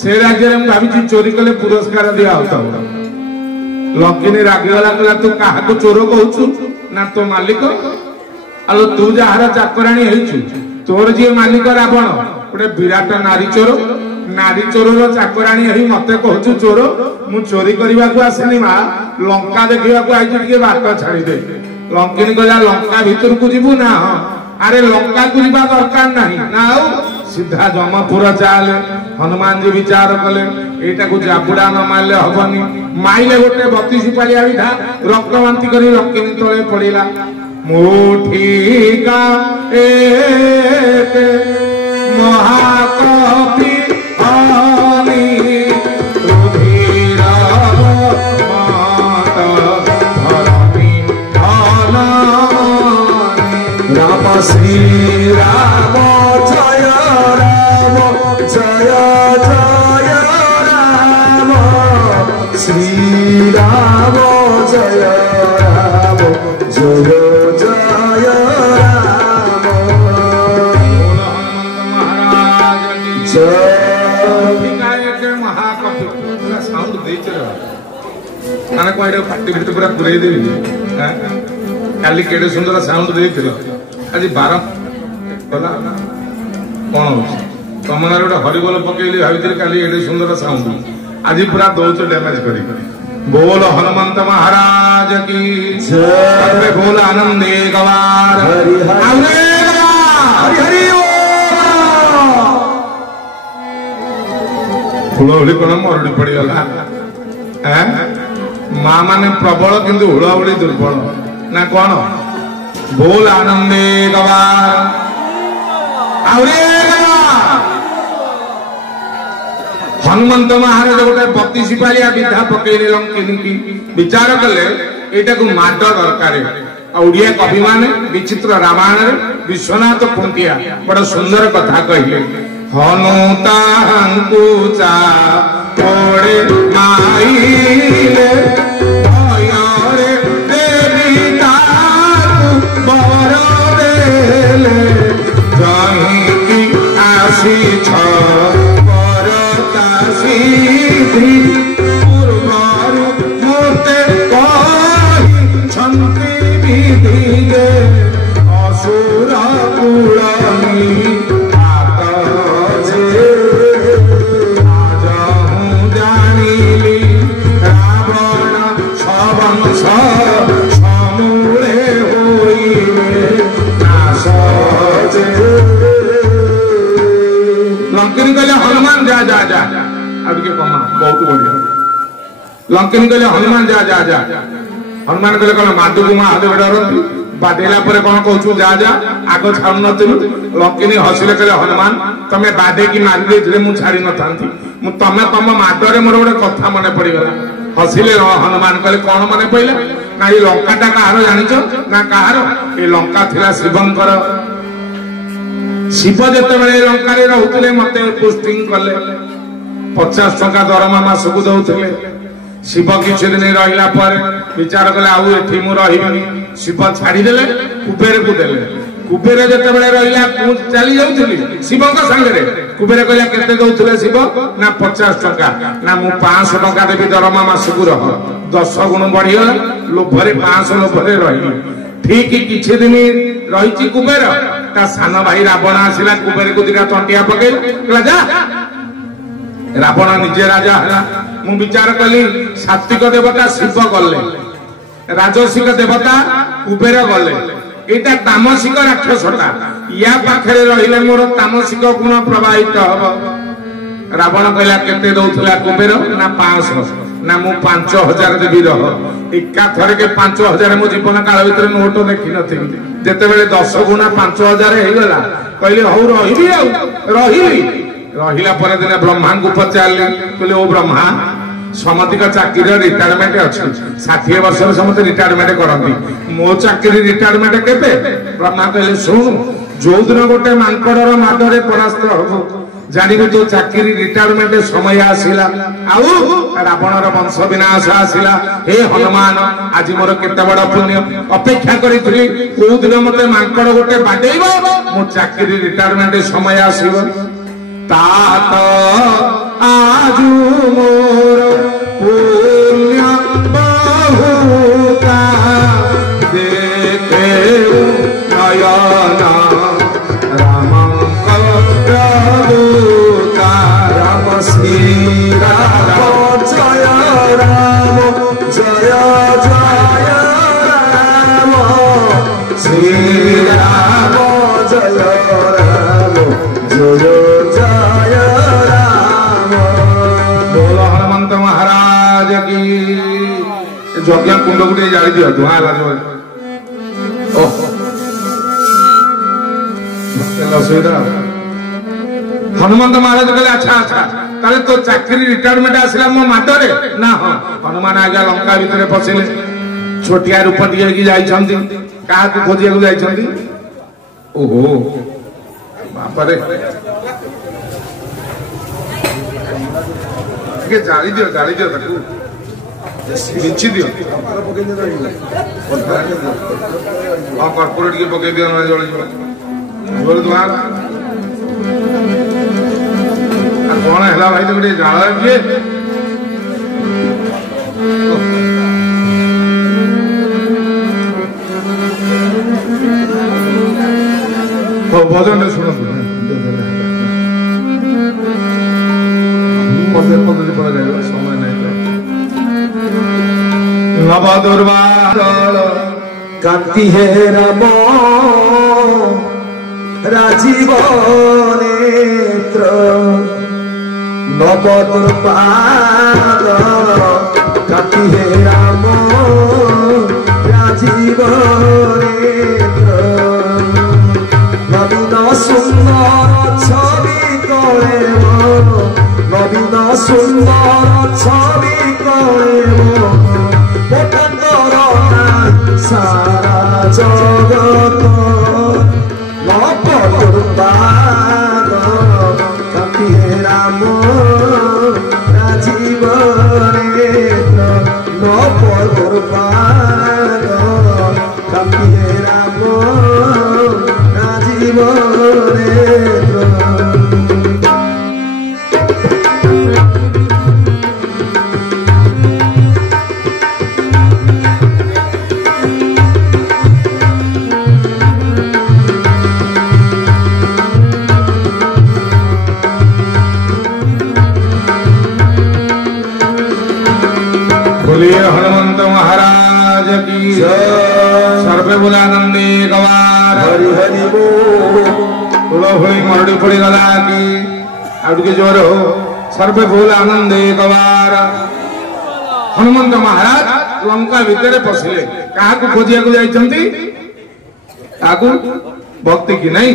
से राज्य में भावी चोरी कले पुरस्कार दिया होता लंकिनी रागीगला कहला तू क्या चोर कहु ना तो मालिक आलो तू जार चाकराणी होइछु तोर जी मालिक रावण गोटे विराट नारी चोर चाकराणी है मत कहु चोर मु चोरी करने को आसनी माँ लंका देखा आई बाट छाड़ी दे लंकिनी कहला लंका भीतर को जीवु ना अरे लंका को जीवा दरकार नहीं ना सीधा जमपुर चाले हनुमान जी विचार कले एटा को जाबुड़ा न मारले हबनी माइले गोटे 32 पालिया विधा रक्त बांती करी लंकिनी तले पड़िला मुठीका एक महाकपि आनी रुधिर मात धरणी आलानी राम श्री राम जय राम जय जय राम श्री राम जय राम जय जय राम पार्टी भीतर पूरा पुरे देवी काली केड़े सुंदर साउंड देथिल आज 12 गला कौन तुम गाँव गोटे हरिबोल पकेली भाई काली एडे सुंदर साउंड आज पूरा दौच डैमेज करी बोल हनुमंत महाराज की जय बोल आनंदे गवार हरि हरि हरि हुड़हुड़ी कौन मरुड़ी पड़गला माँ माने प्रबल किंतु हुड़हुड़ी दुर्बल ना कौन बोल आनंदे गवार हनुमंत महाराज गोटे 32 पालिया विधा पकईले लंकिनी की विचार कले एटा को माड दरकार ओडिया कवि माने विचित्र रामायण विश्वनाथ कुंतिया बड़ा सुंदर कथा कहले हनुतांकु चा ओडे माईले भयरे देवी ताकु बर देले जहीं की आसी छ सीधी पूर्वारु मोते कही छंती विधि गे असुर कुलनी आतजे आजहु जानिली रावण छवंश समूले होइले नासजे लंकिनी कहले हनुमान जा जा जा आगे कमा बहुत बढ़िया लंकिनी कहले हनुमान जा जा जा हनुमान कहले कौन माधु को माँ हाथ डरती बाडेला पर कौन कहू जा जा आग छाड़ू नुलु लंकिनी हसिले कहले हनुमान तमें बाडे की मारी देथिले मु छाड़ी न थांती मु तमे तम माडरे मोर गोटे कथा मने पड़ीगला हसिले हनुमान कहले कौन मने पइला ना ये लंकाटा कहार जानिछ ना कहार ए लंका थिला शिवंकर शिव जेतेबेले लंकारे रहउतले मते पोस्टिंग कले 50 टंका दरमा मासक दौले शिव किछ दिन रहिला पर विचार कले आउ एठी मु रहिबनी शिव छाड़ीदेले कुबेर को देले कुबेर जेतेबेले रहिला चली जाउथली शिवଙ୍କ संगे कुबेर कहला केते दउथले शिव ना 50 टंका ना मु 500 टंका देबी दरमा मासक रह 10 गुण बढ़िगला लोभरे 500 लोभरे रहिली ठीक किछ दिन रहिची कुबेर ता सान भाई रावण आसिला कुबेर को दिना टंटिया पकेल कहला जा रावण निजे राजा है मु विचार कली सात्विक देवता शिव गले राजसिक देवता कुबेर गले एटा तामसिक राक्षसटा या पाखरे रहिले मोर तामसिक गुण प्रवाहित हब रावण कहला केते दउथला कुबेर ना 500 ना मु 5000 देवी रह एका थरे के 5000 मो जीवन काल भीतर नोट देखि नथि जेते बेले 10 गुना 5000 हे गला कहले हौ रहिबी रहिली रहिला पर दिन ब्रह्मा को पचारली कहले ओ ब्रह्मा समति का चाकरी रिटायरमेंट अच्छी 60 वर्ष समस्त रिटायरमेंट करती मो चाकरी रिटायरमेंट केते ब्रह्मा कहले सुन जो दिन गोटे मांकड़र माधरे परास्त हो जानिबु तो चाकरी रिटायरमेंट समय आसिला आउ रावणर वंश विनाश आसिला हे हनुमान आज मोर केते बड़ पुण्य अपेक्षा करिथि को दिन मते मांकड़ गोटे बाडेइबो मो चाकरी रिटायरमेंट समय आसीबो तात आजु मोर पुण्य बहुता देखे नयना श्री राम जय राम जय जय राम श्री राम जय राम जय जय राम। बोलो हनुमंत महाराज की। यज्ञ कुंड को जाली दियो धुआं लागो असुविधा। हनुमंत महाराज कहले अच्छा अच्छा ताले तो चाकरी रिटायरमेंट आसिला मो माटरे ना हो हनुमान आज्ञा लंका भितर पसिले छोटिया रूप दिए की जाइछंती का को खोजिया को जाइछंती ओहो बाप रे के जाली दियो ताकू बिछि दियो हां कॉर्पोरेट के पके दियो ना जळी जोर द्वार कौन है भाई तो बड़े जाड़ा है तो भजन सुनो पद्धति पड़ा जाएगा समय नहीं नव दुर्वादल कांति है राम राजीव नेत्र नव दुर्वाद कांति है राम राजीव नेत्र नवीन सुंदर छवि करे नवीन सुंदर छवि करे सारा जगत नव दुर्वाद कांति है राम राजीव नेत्र नव दुर्वाद कांति है राम राजीव नेत्र। बोलिए हनुमंत महाराज की सर्वे बुलानंदी गवार हरि हरि बोल तुलो होई मरड़ी पड़ी गला की आउट के जोर हो सर्वे फूल आनंदे गवार। हनुमंत महाराज लंका भितर पसिले कहा को खोजिया को जाइछंती काकू भक्ति की नहीं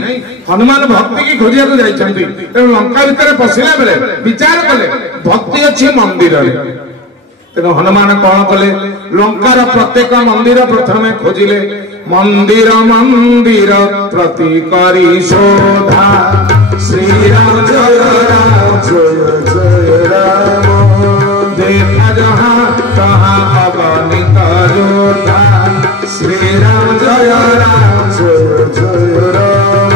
हनुमान भक्ति की खोजिया को जाइछंती तेणु लंका भितर पसिला बेले विचार कले भक्ति अछि मंदिर तेणु हनुमान कौन कले लंकार प्रत्येक मंदिर प्रथमे खोजिले मंदिर मंदिर प्रति करी शोधा श्री राम जय राम जय जय राम देखा जहाँ तहाँ अगणित योद्धा श्री राम जय राम जय जय राम।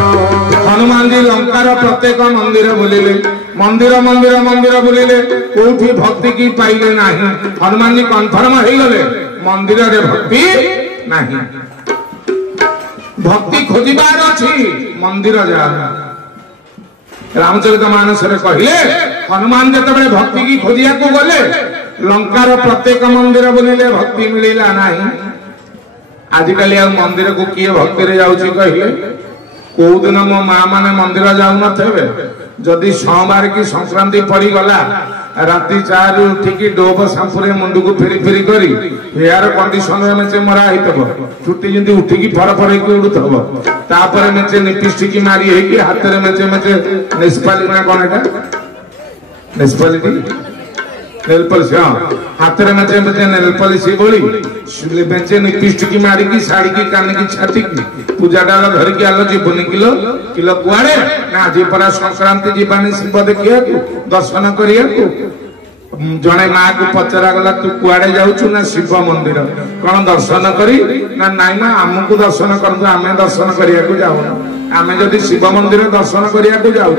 हनुमान जी लंकार प्रत्येक मंदिर बुलिले मंदिर मंदिर मंदिर बुलिले कोठी भक्ति की पाइले नहीं हनुमान जी कन्फर्म हो गले मंदिर रे भक्ति नहीं भक्ति खोजिबार अछि मंदिर जा रामचरित मानस रे कहिले हनुमान जतबे भक्ति की खोजिया को गले लंकार प्रत्येक मंदिर बुलिले भक्ति मिलिला नहीं आजिकल मंदिर को किए भक्ति रे जाउची कहिले को दिन मो माँ माने मंदिर जाऊ नथे जदि सोमवार की संक्रांति पड़ी गला राति 4 उठिकी डोब सांपुरे मुंड को फेरी फेरी करी हेयर कंडीशनर में मरा होइतबो चुटी जिंदी उठिकी फर फर की उड़ुतबो तापर में लिपस्टिक मारी है कि हाथ में निष्पाली ना कौन है निष्पालिटी नेल पॉलिश हाथ में नेल पॉलिश बोली बेचे लिपस्टिक मारी की साड़ी की कान की छाती की पूजा डाल धर के आलो जीवन किलो किलो कुआड़े ना आज परा संक्रांति जीवानी शिव देखिया दर्शन करिया जड़े माँ को पचरा गला तू कुआड़े जाऊँ ना शिव मंदिर कौन दर्शन करी ना नाई माँ आमको दर्शन कर आम दर्शन करने जाऊन आम जदि शिव मंदिर दर्शन करने जाऊँ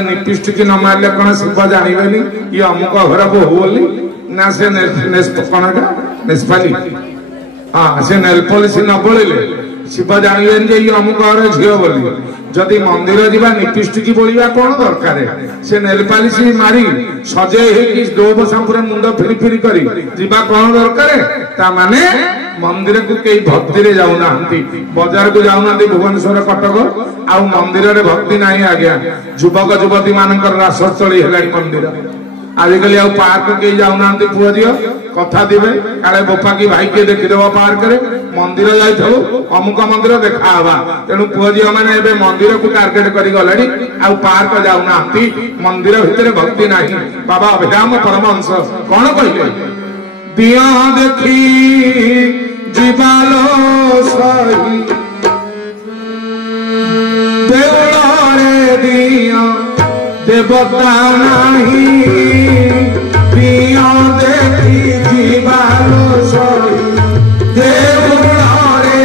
लिपस्टिक न मारे कौन शिव जानवे ये अमुक घर बोहू बोली ना से कौन निष्पाली हाँ से नेल पॉलिश न बोले शिव जानवे ये अमुक घर झील बोली जदि मंदिर जीवा लिपस्टिक बोलिया कौन दरकार से नेल पॉलिश मारी सजे डोब सांपुरे मुंड फिरी फिरी करी जीवा कौन दरकार ता माने मंदिर को कई भक्ति रे जाऊना बाजार को जाऊना भुवनेश्वर कटक आउ मंदिर रे भक्ति नहीं आज्ञा युवक युवती मानकर रासस्थली है मंदिर आजिकल आउ पार्क कई जाऊना पुओ झील कथा दिवे काले बोपा की भाई के देखीदेव पार्क रे मंदिर जाइथो अमुक मंदिर देखा तेणु पुओ झील मैंने मंदिर को टार्गेट करी गले आउ पार्क जाऊना मंदिर भितर भक्ति नहीं बाबा अभिराम परमहंस कौन कहले दिया देखी जीवालो सही देवलारे दिया देवता नहीं दिया देखी जीवालो सही देवलारे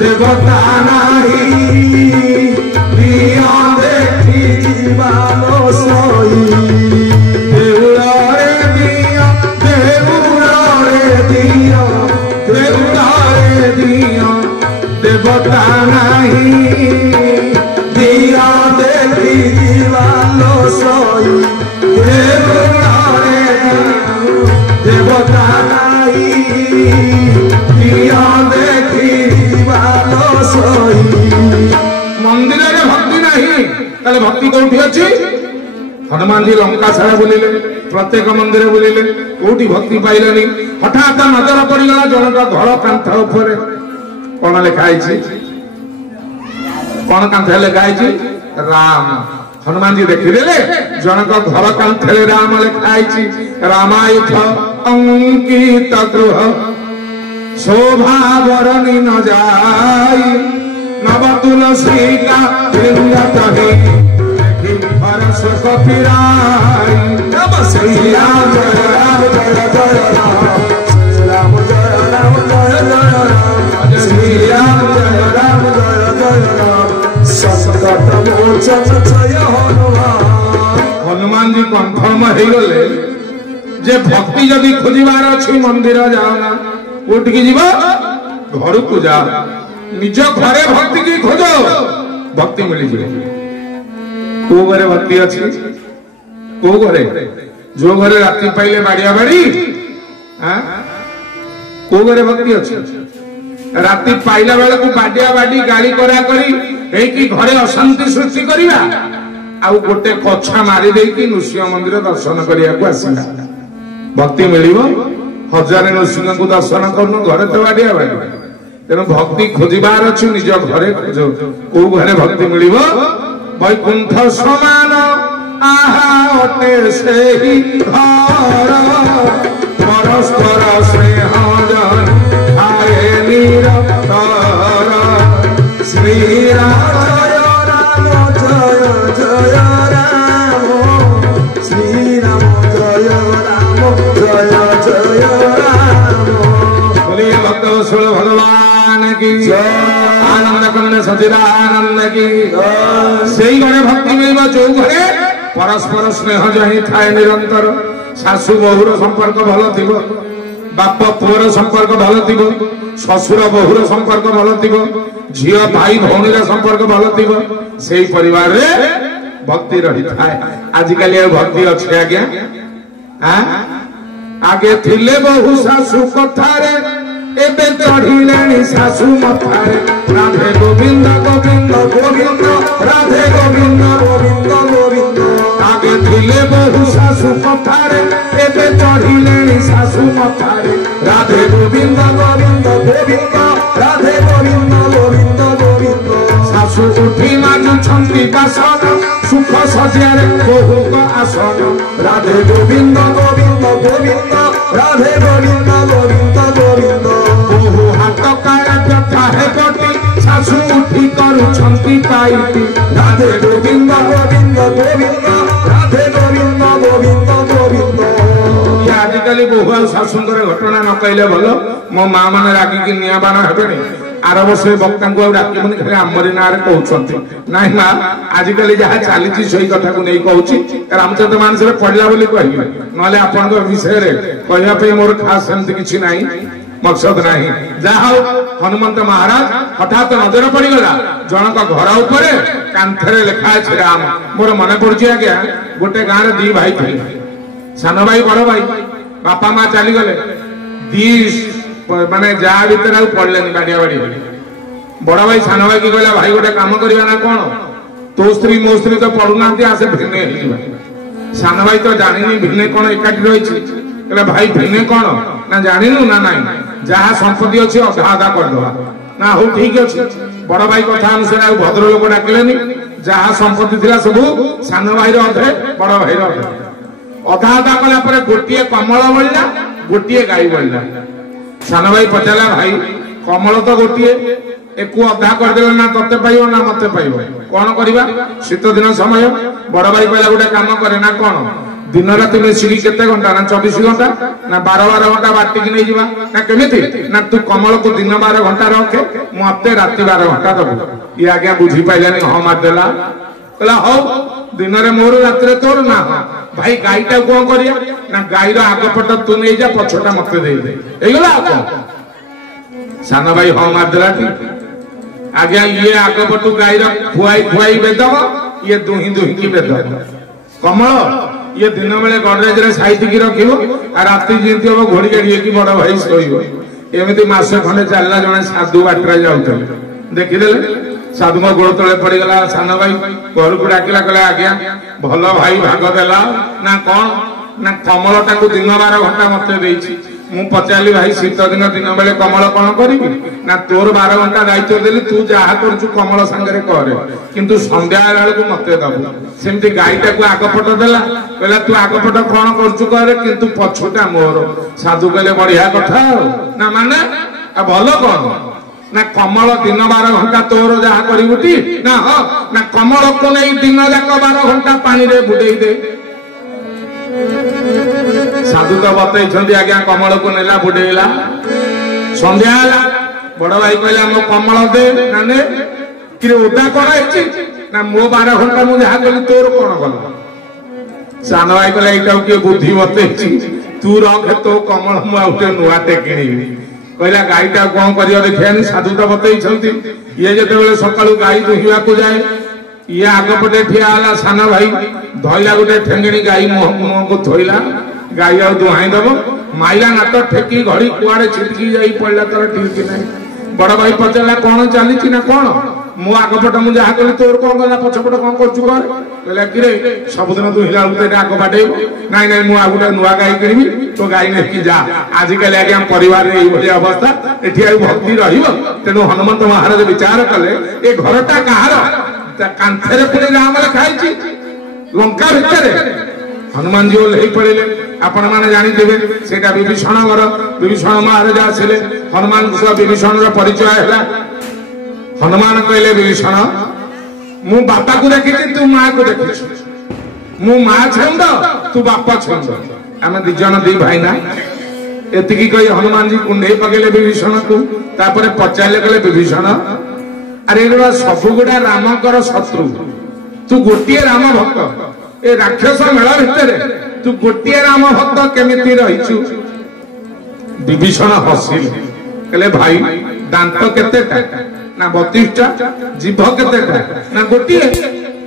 देवता नहीं दिया देखी जीवालो सही देवता नहीं दिया देखी जीवालो सोई देवता नहीं दिया देखी जीवालो सोई मंदिर में भक्ति नहीं ताले भक्ति कोठी अछि हनुमान जी लंका सारा बुलिले प्रत्येक मंदिर बुलिले कोठी भक्ति पाइलेनी हठात नजर पड़गला जनक घर कांथ ऊपर कौन लिखाई कौन कांथे लिखाई राम हनुमान जी देखीदे जनक घर कांथे राम लिखाई रामायुध अंकित गृह शोभा बरणी न जाई नव तुलसी का परस कपिराई नम श्री राम जय राम जय जय राम जय राम जय जय श्री राम जय राम जय जय राम संकट मोचन जय हनुमान जी कंफर्म हो गले जे भक्ति जदि खोजबार अच्छी मंदिर जाओना उठिकी जीव घर को जा निज घरे भक्ति की खोज भक्ति मिली जाए को घरे भक्ति अच्छी को घरे जो घरे राति पाइले बाड़िया बाड़ी को घरे भक्ति अच्छी राति पाइला बेले को बाडिया बाडी गाड़ी करा करी कि घरे अशांति सृष्टि करिया आउ गोटे कछा मारी देकी नृसिंह मंदिर दर्शन करिया आसिला भक्ति मिलिबो हजार नृसिंह को दर्शन करनु घरे तो बाडिया बाडी तेणु भक्ति खोजबार अच्छी निज घरे खोज को घरे भक्ति मिलिबो वैकुंठ समान आहा अटे से ही घर परस्पर स्नेह जन आए निरंतर श्री राम जय जय राम श्री राम जय राम जय जय राम बोलिए भक्त वत्सल भगवान की आनंद कंद सचिदानंद की से घरे भक्ति मिलवा जो घरे परस्पर स्नेह जही थाए निरंतर शाशु बहुर संपर्क भल थी बाप पुअर संपर्क भल थी शशुर बहुर संपर्क भल थी झी भाई भौणीर संपर्क भल थी से परिवार रे भक्ति रही थाए आजिकल भक्ति अच्छे आज्ञा आगे थिले बहु शाशु कथारे एबे चढ़िले शाशु मथारे राधे गोविंद गोविंद गोविंद राधे गोविंद गोविंद गोविंद आगे थिले बहु शाशु রাধে গোবিন্দ গোবিন্দ গোবিন্দ রাধে গোবিন্দ গোবিন্দ গোবিন্দ বহু হাত কারা ব্যথা হেবটি শাশু উঠি করুছন্তি পাইতি রাধে গোবিন্দ গোবিন্দ গোবিন্দ রাধে গোবিন্দ গোবিন্দ গোবিন্দ আଜିকালি বহু আর ଶାଶୁଙ୍କର ଘଟଣା ନ କହିଲେ ଭଲ ମୋ ମା ମାନେ ରାଗିକି ନିଆଁ ବାଣ ହେବେନି ଆର ବର୍ଷ ବକ୍ତାଙ୍କୁ ଆଉ ଡାକିବନି ଖାଲି ଆମରି ନାଁରେ କହୁଛନ୍ତି ନାଇଁ ମା ଆଜିକାଲି ଯାହା ଚାଲିଛି ସେଇ କଥାକୁ ନେଇ କହୁଛି ରାମଚନ୍ଦ୍ର ମାନସରେ ପଡିଲା ବୋଲି କହିବେ ନହେଲେ ଆପଣଙ୍କ ବିଷୟରେ କହିବା ପାଇଁ ମୋର ଖାସ ସେମିତି କିଛି ନାହିଁ ମକସଦ ନାହିଁ ଯାହା ହଉ ହନୁମନ୍ତ ମହାରାଜ ହଠାତ୍ ନଜର ପଡିଗଲା ଜଣଙ୍କ ଘର ଉପରେ କାନ୍ଥରେ ଲେଖା ଅଛି ରାମ ମୋର ମନେ ପଡୁଛି ଆଜ୍ଞା ଗୋଟେ ଗାଁରେ ଦି ଭାଇ ଥିଲେ ସାନ ଭାଇ ବଡ ଭାଇ ବାପା ମା ଚାଲିଗଲେ ଦି ମାନେ ଯାହା ଭିତରେ ଆଉ ପଡିଲେନି ବାଡିଆ ବାଡି ବଡ ଭାଇ ସାନ ଭାଇ କି କହିଲା ଭାଇ ଗୋଟେ କାମ କରିବା ନା କଣ ତୋ ସ୍ତ୍ରୀ ମୋ ସ୍ତ୍ରୀ ତ ପଡୁନାହାନ୍ତି ଆସେ ଭିନେ ହେଇଯିବା ସାନ ଭାଇ ତ ଜାଣିନି ଭିନେ କଣ ଏକାଠି ରହିଛି କହିଲା ଭାଇ ଭିନେ କଣ ନା ଜାଣିନୁ ନା ନାଇଁ ଯାହା ସମ୍ପତ୍ତି ଅଛି ଅଧା ଅଧା କରିଦବା ନା ହଉ ଠିକ ଅଛି ବଡ ଭାଇ କଥା ଅନୁସାରେ ଆଉ ଭଦ୍ର ଲୋକ ଡାକିଲେନି ଯାହା ସମ୍ପତ୍ତି ଥିଲା ସବୁ ସାନ ଭାଇର ଅଧେ ବଡ ଭାଇର ଅଧେ ଅଧା ଅଧା କଲା ପରେ ଗୋଟିଏ କମଳ ବଳିଲା ଗୋଟିଏ ଗାଈ ବଳିଲା ସାନ ଭାଇ ପଚାରିଲା ଭାଇ କମଳ ତ ଗୋଟିଏ ଏକୁ ଅଧା କରିଦେଲେ ନା ତତେ ପାଇବ ନା ମତେ ପାଇବ କଣ କରିବା ଶୀତ ଦିନ ସମୟ ବଡ ଭାଇ କହିଲା ଗୋଟେ କାମ କରେ ନା କଣ दिन राति मिसिकी केते घंटा ना 24 घंटा ना 12 घंटा बाटिकी नहीं जीवा ना केमिति ना तू कमल को दिन 12 घंटा रखे मते राति 12 घंटा दबु ये आज्ञा बुझी पाइलानी हां मारदेला कहला हो दिन रे मोर राति रे तोर ना भाई गाईटा कोन करिया ना गाईर आगपट तू नहीं जा पछोटा मते दे दे एगला को साना भाई हां मारदेला आज्ञा ये आगपटू गाईर खुआई खुआई बेदब ये दुही दुही की बेदब कमल ये दिन बेले गडरेज रे साइति की रखिबो आ राति जेंति हो घोड़ी गाड़ी की बड़ भाई सोइबो एमिति मासे खंडे चलला जने साधु बाटरा जाउतले देखि देले साधु म गोड़ तळे पड़ी गला सान भाई घर को डाकिला कहला आज्ञा भलो भाई भाग देला ना कोन ना कमल टाकू दिन 12 घंटा मते देइछि मु पचाली भाई शीत दिन दिन बेले कमल कोन करिबि ना तोर 12 घंटा दायित्व देली तू जहा करछु कमल संगरे करे किंतु संध्या बेला को मते दबु सेमति गाईटा को आगपट देला कहला तू आगपट कोन करछु करे किंतु पछोटा मोर साधु कहले बढ़िया कथा ना माने आ भलो कोन ना कमल दिन 12 घंटा तोर जहा करिबुटी ना हो ना कमल को नै दिन जाक 12 घंटा पानी रे बुडेई दे साधु तो बतई आज्ञा कमल को नेला बुडेला संध्या बड़ भाई कहला मो कमल दे नाने कि ओदा कोन है ना मो 12 घंटा मु जहा कली तोर कोन गला सान भाई कहला एटा के बुद्धि बतई तू रख तो कमल मु आउटे नुआटे किनिबी कहला गाईटा कोन करियो देखियानी साधु तो बतई छंती ये जते बेले सकाळू गाई दुहिया को जाए ये आगपटे ठिया आला सान भाई धइला गोटे ठेंगणी गाई मुह को थोइला गाई आ दुहाई दबो माइला ना तो ठेकी घड़ी कुआड़े छिटकी जाई पड़ला तर ठीक नहीं बड़ भाई पचला कोन चाली छी ना कोन मु आगपट मु जहा कली तोर कोन गला पछपट कोन करछु कर कहला कि रे सब दिन दुहिला उते आग बाडेबो नाही नाही मु आगुटा नुआ गाई किनिबी तो गाई ने की जा आज कल आज्ञा परिवार रे एई अवस्था एठी आ भक्ति रहिबो तेनु हनुमंत महाराज विचार कले ए घरटा कहार कांथरे पुणी राम लिखाई लंका भितर हनुमान जी ओल्हे पड़े आपण माने जानी देबे सेटा विभीषण घर विभीषण महाराज आसिले हनुमान सह विभीषण रो परिचय हैला हनुमान कहले विभीषण मु बापा को देखि तू मां को देखि मु मां छंद तू बापा छंद हम दि जन दी भाई ना एतिकी कहि हनुमान जी कुंडे पगेले विभीषण को तापरे पचाले कहले विभीषण अरे एगुड़ा सबुगुड़ा रामकर शत्रु तू गोटे राम भक्त ए राक्षस मेला भितर तू गोटे राम भक्त केमिति रहिछु विभीषण हसिल कहले भाई दांत केतेटा ना 32टा जीभ केतेटा ना गोटे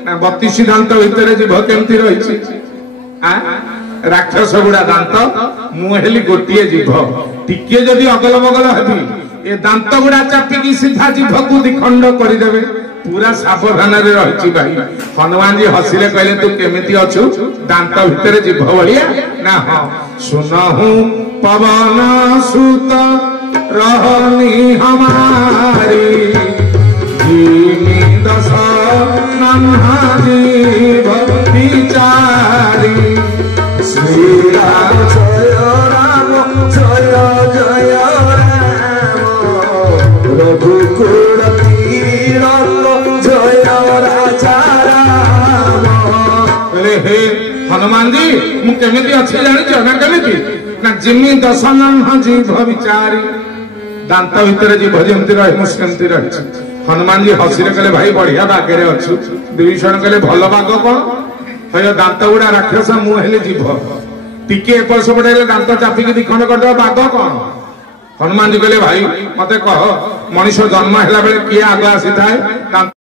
ना 32 दांत भितर जीभ केमिति रहिछि आ राक्षस गुड़ा दांत मु हेली गोटे जीभ टिके जदी अगल बगल हेबी ए दांत गुड़ा चापिकी सीधा जीभ को दिखंड करदेवे पूरा सावधान रे रहिछि भाई हनुमान जी हसिले कहले तू केमिति अछु दांत भितर जीभ बलिया ना हां सुनहु पवन सुत रहनी हमारी दीनी दश नन्हा जीभ बिचारी जी मु केमिति अछि जानिछ ना केमिति ना जिमि दशनन जीव विचारी दांत भितर जीव जेमति रहे मुस्कंती रहे हनुमान जी हसिरे कहले भाई बढ़िया बागेरे अछु विभीषण कहले भल बाग कोन हे दांत गुडा राक्षस मु हेले जीव टिके एपर सब पड़े दांत चापी के दिखंड कर दो बाग कोन हनुमान जी कहले भाई मते कह मनुष्य जन्म हैला बेले किए आग आसी थाए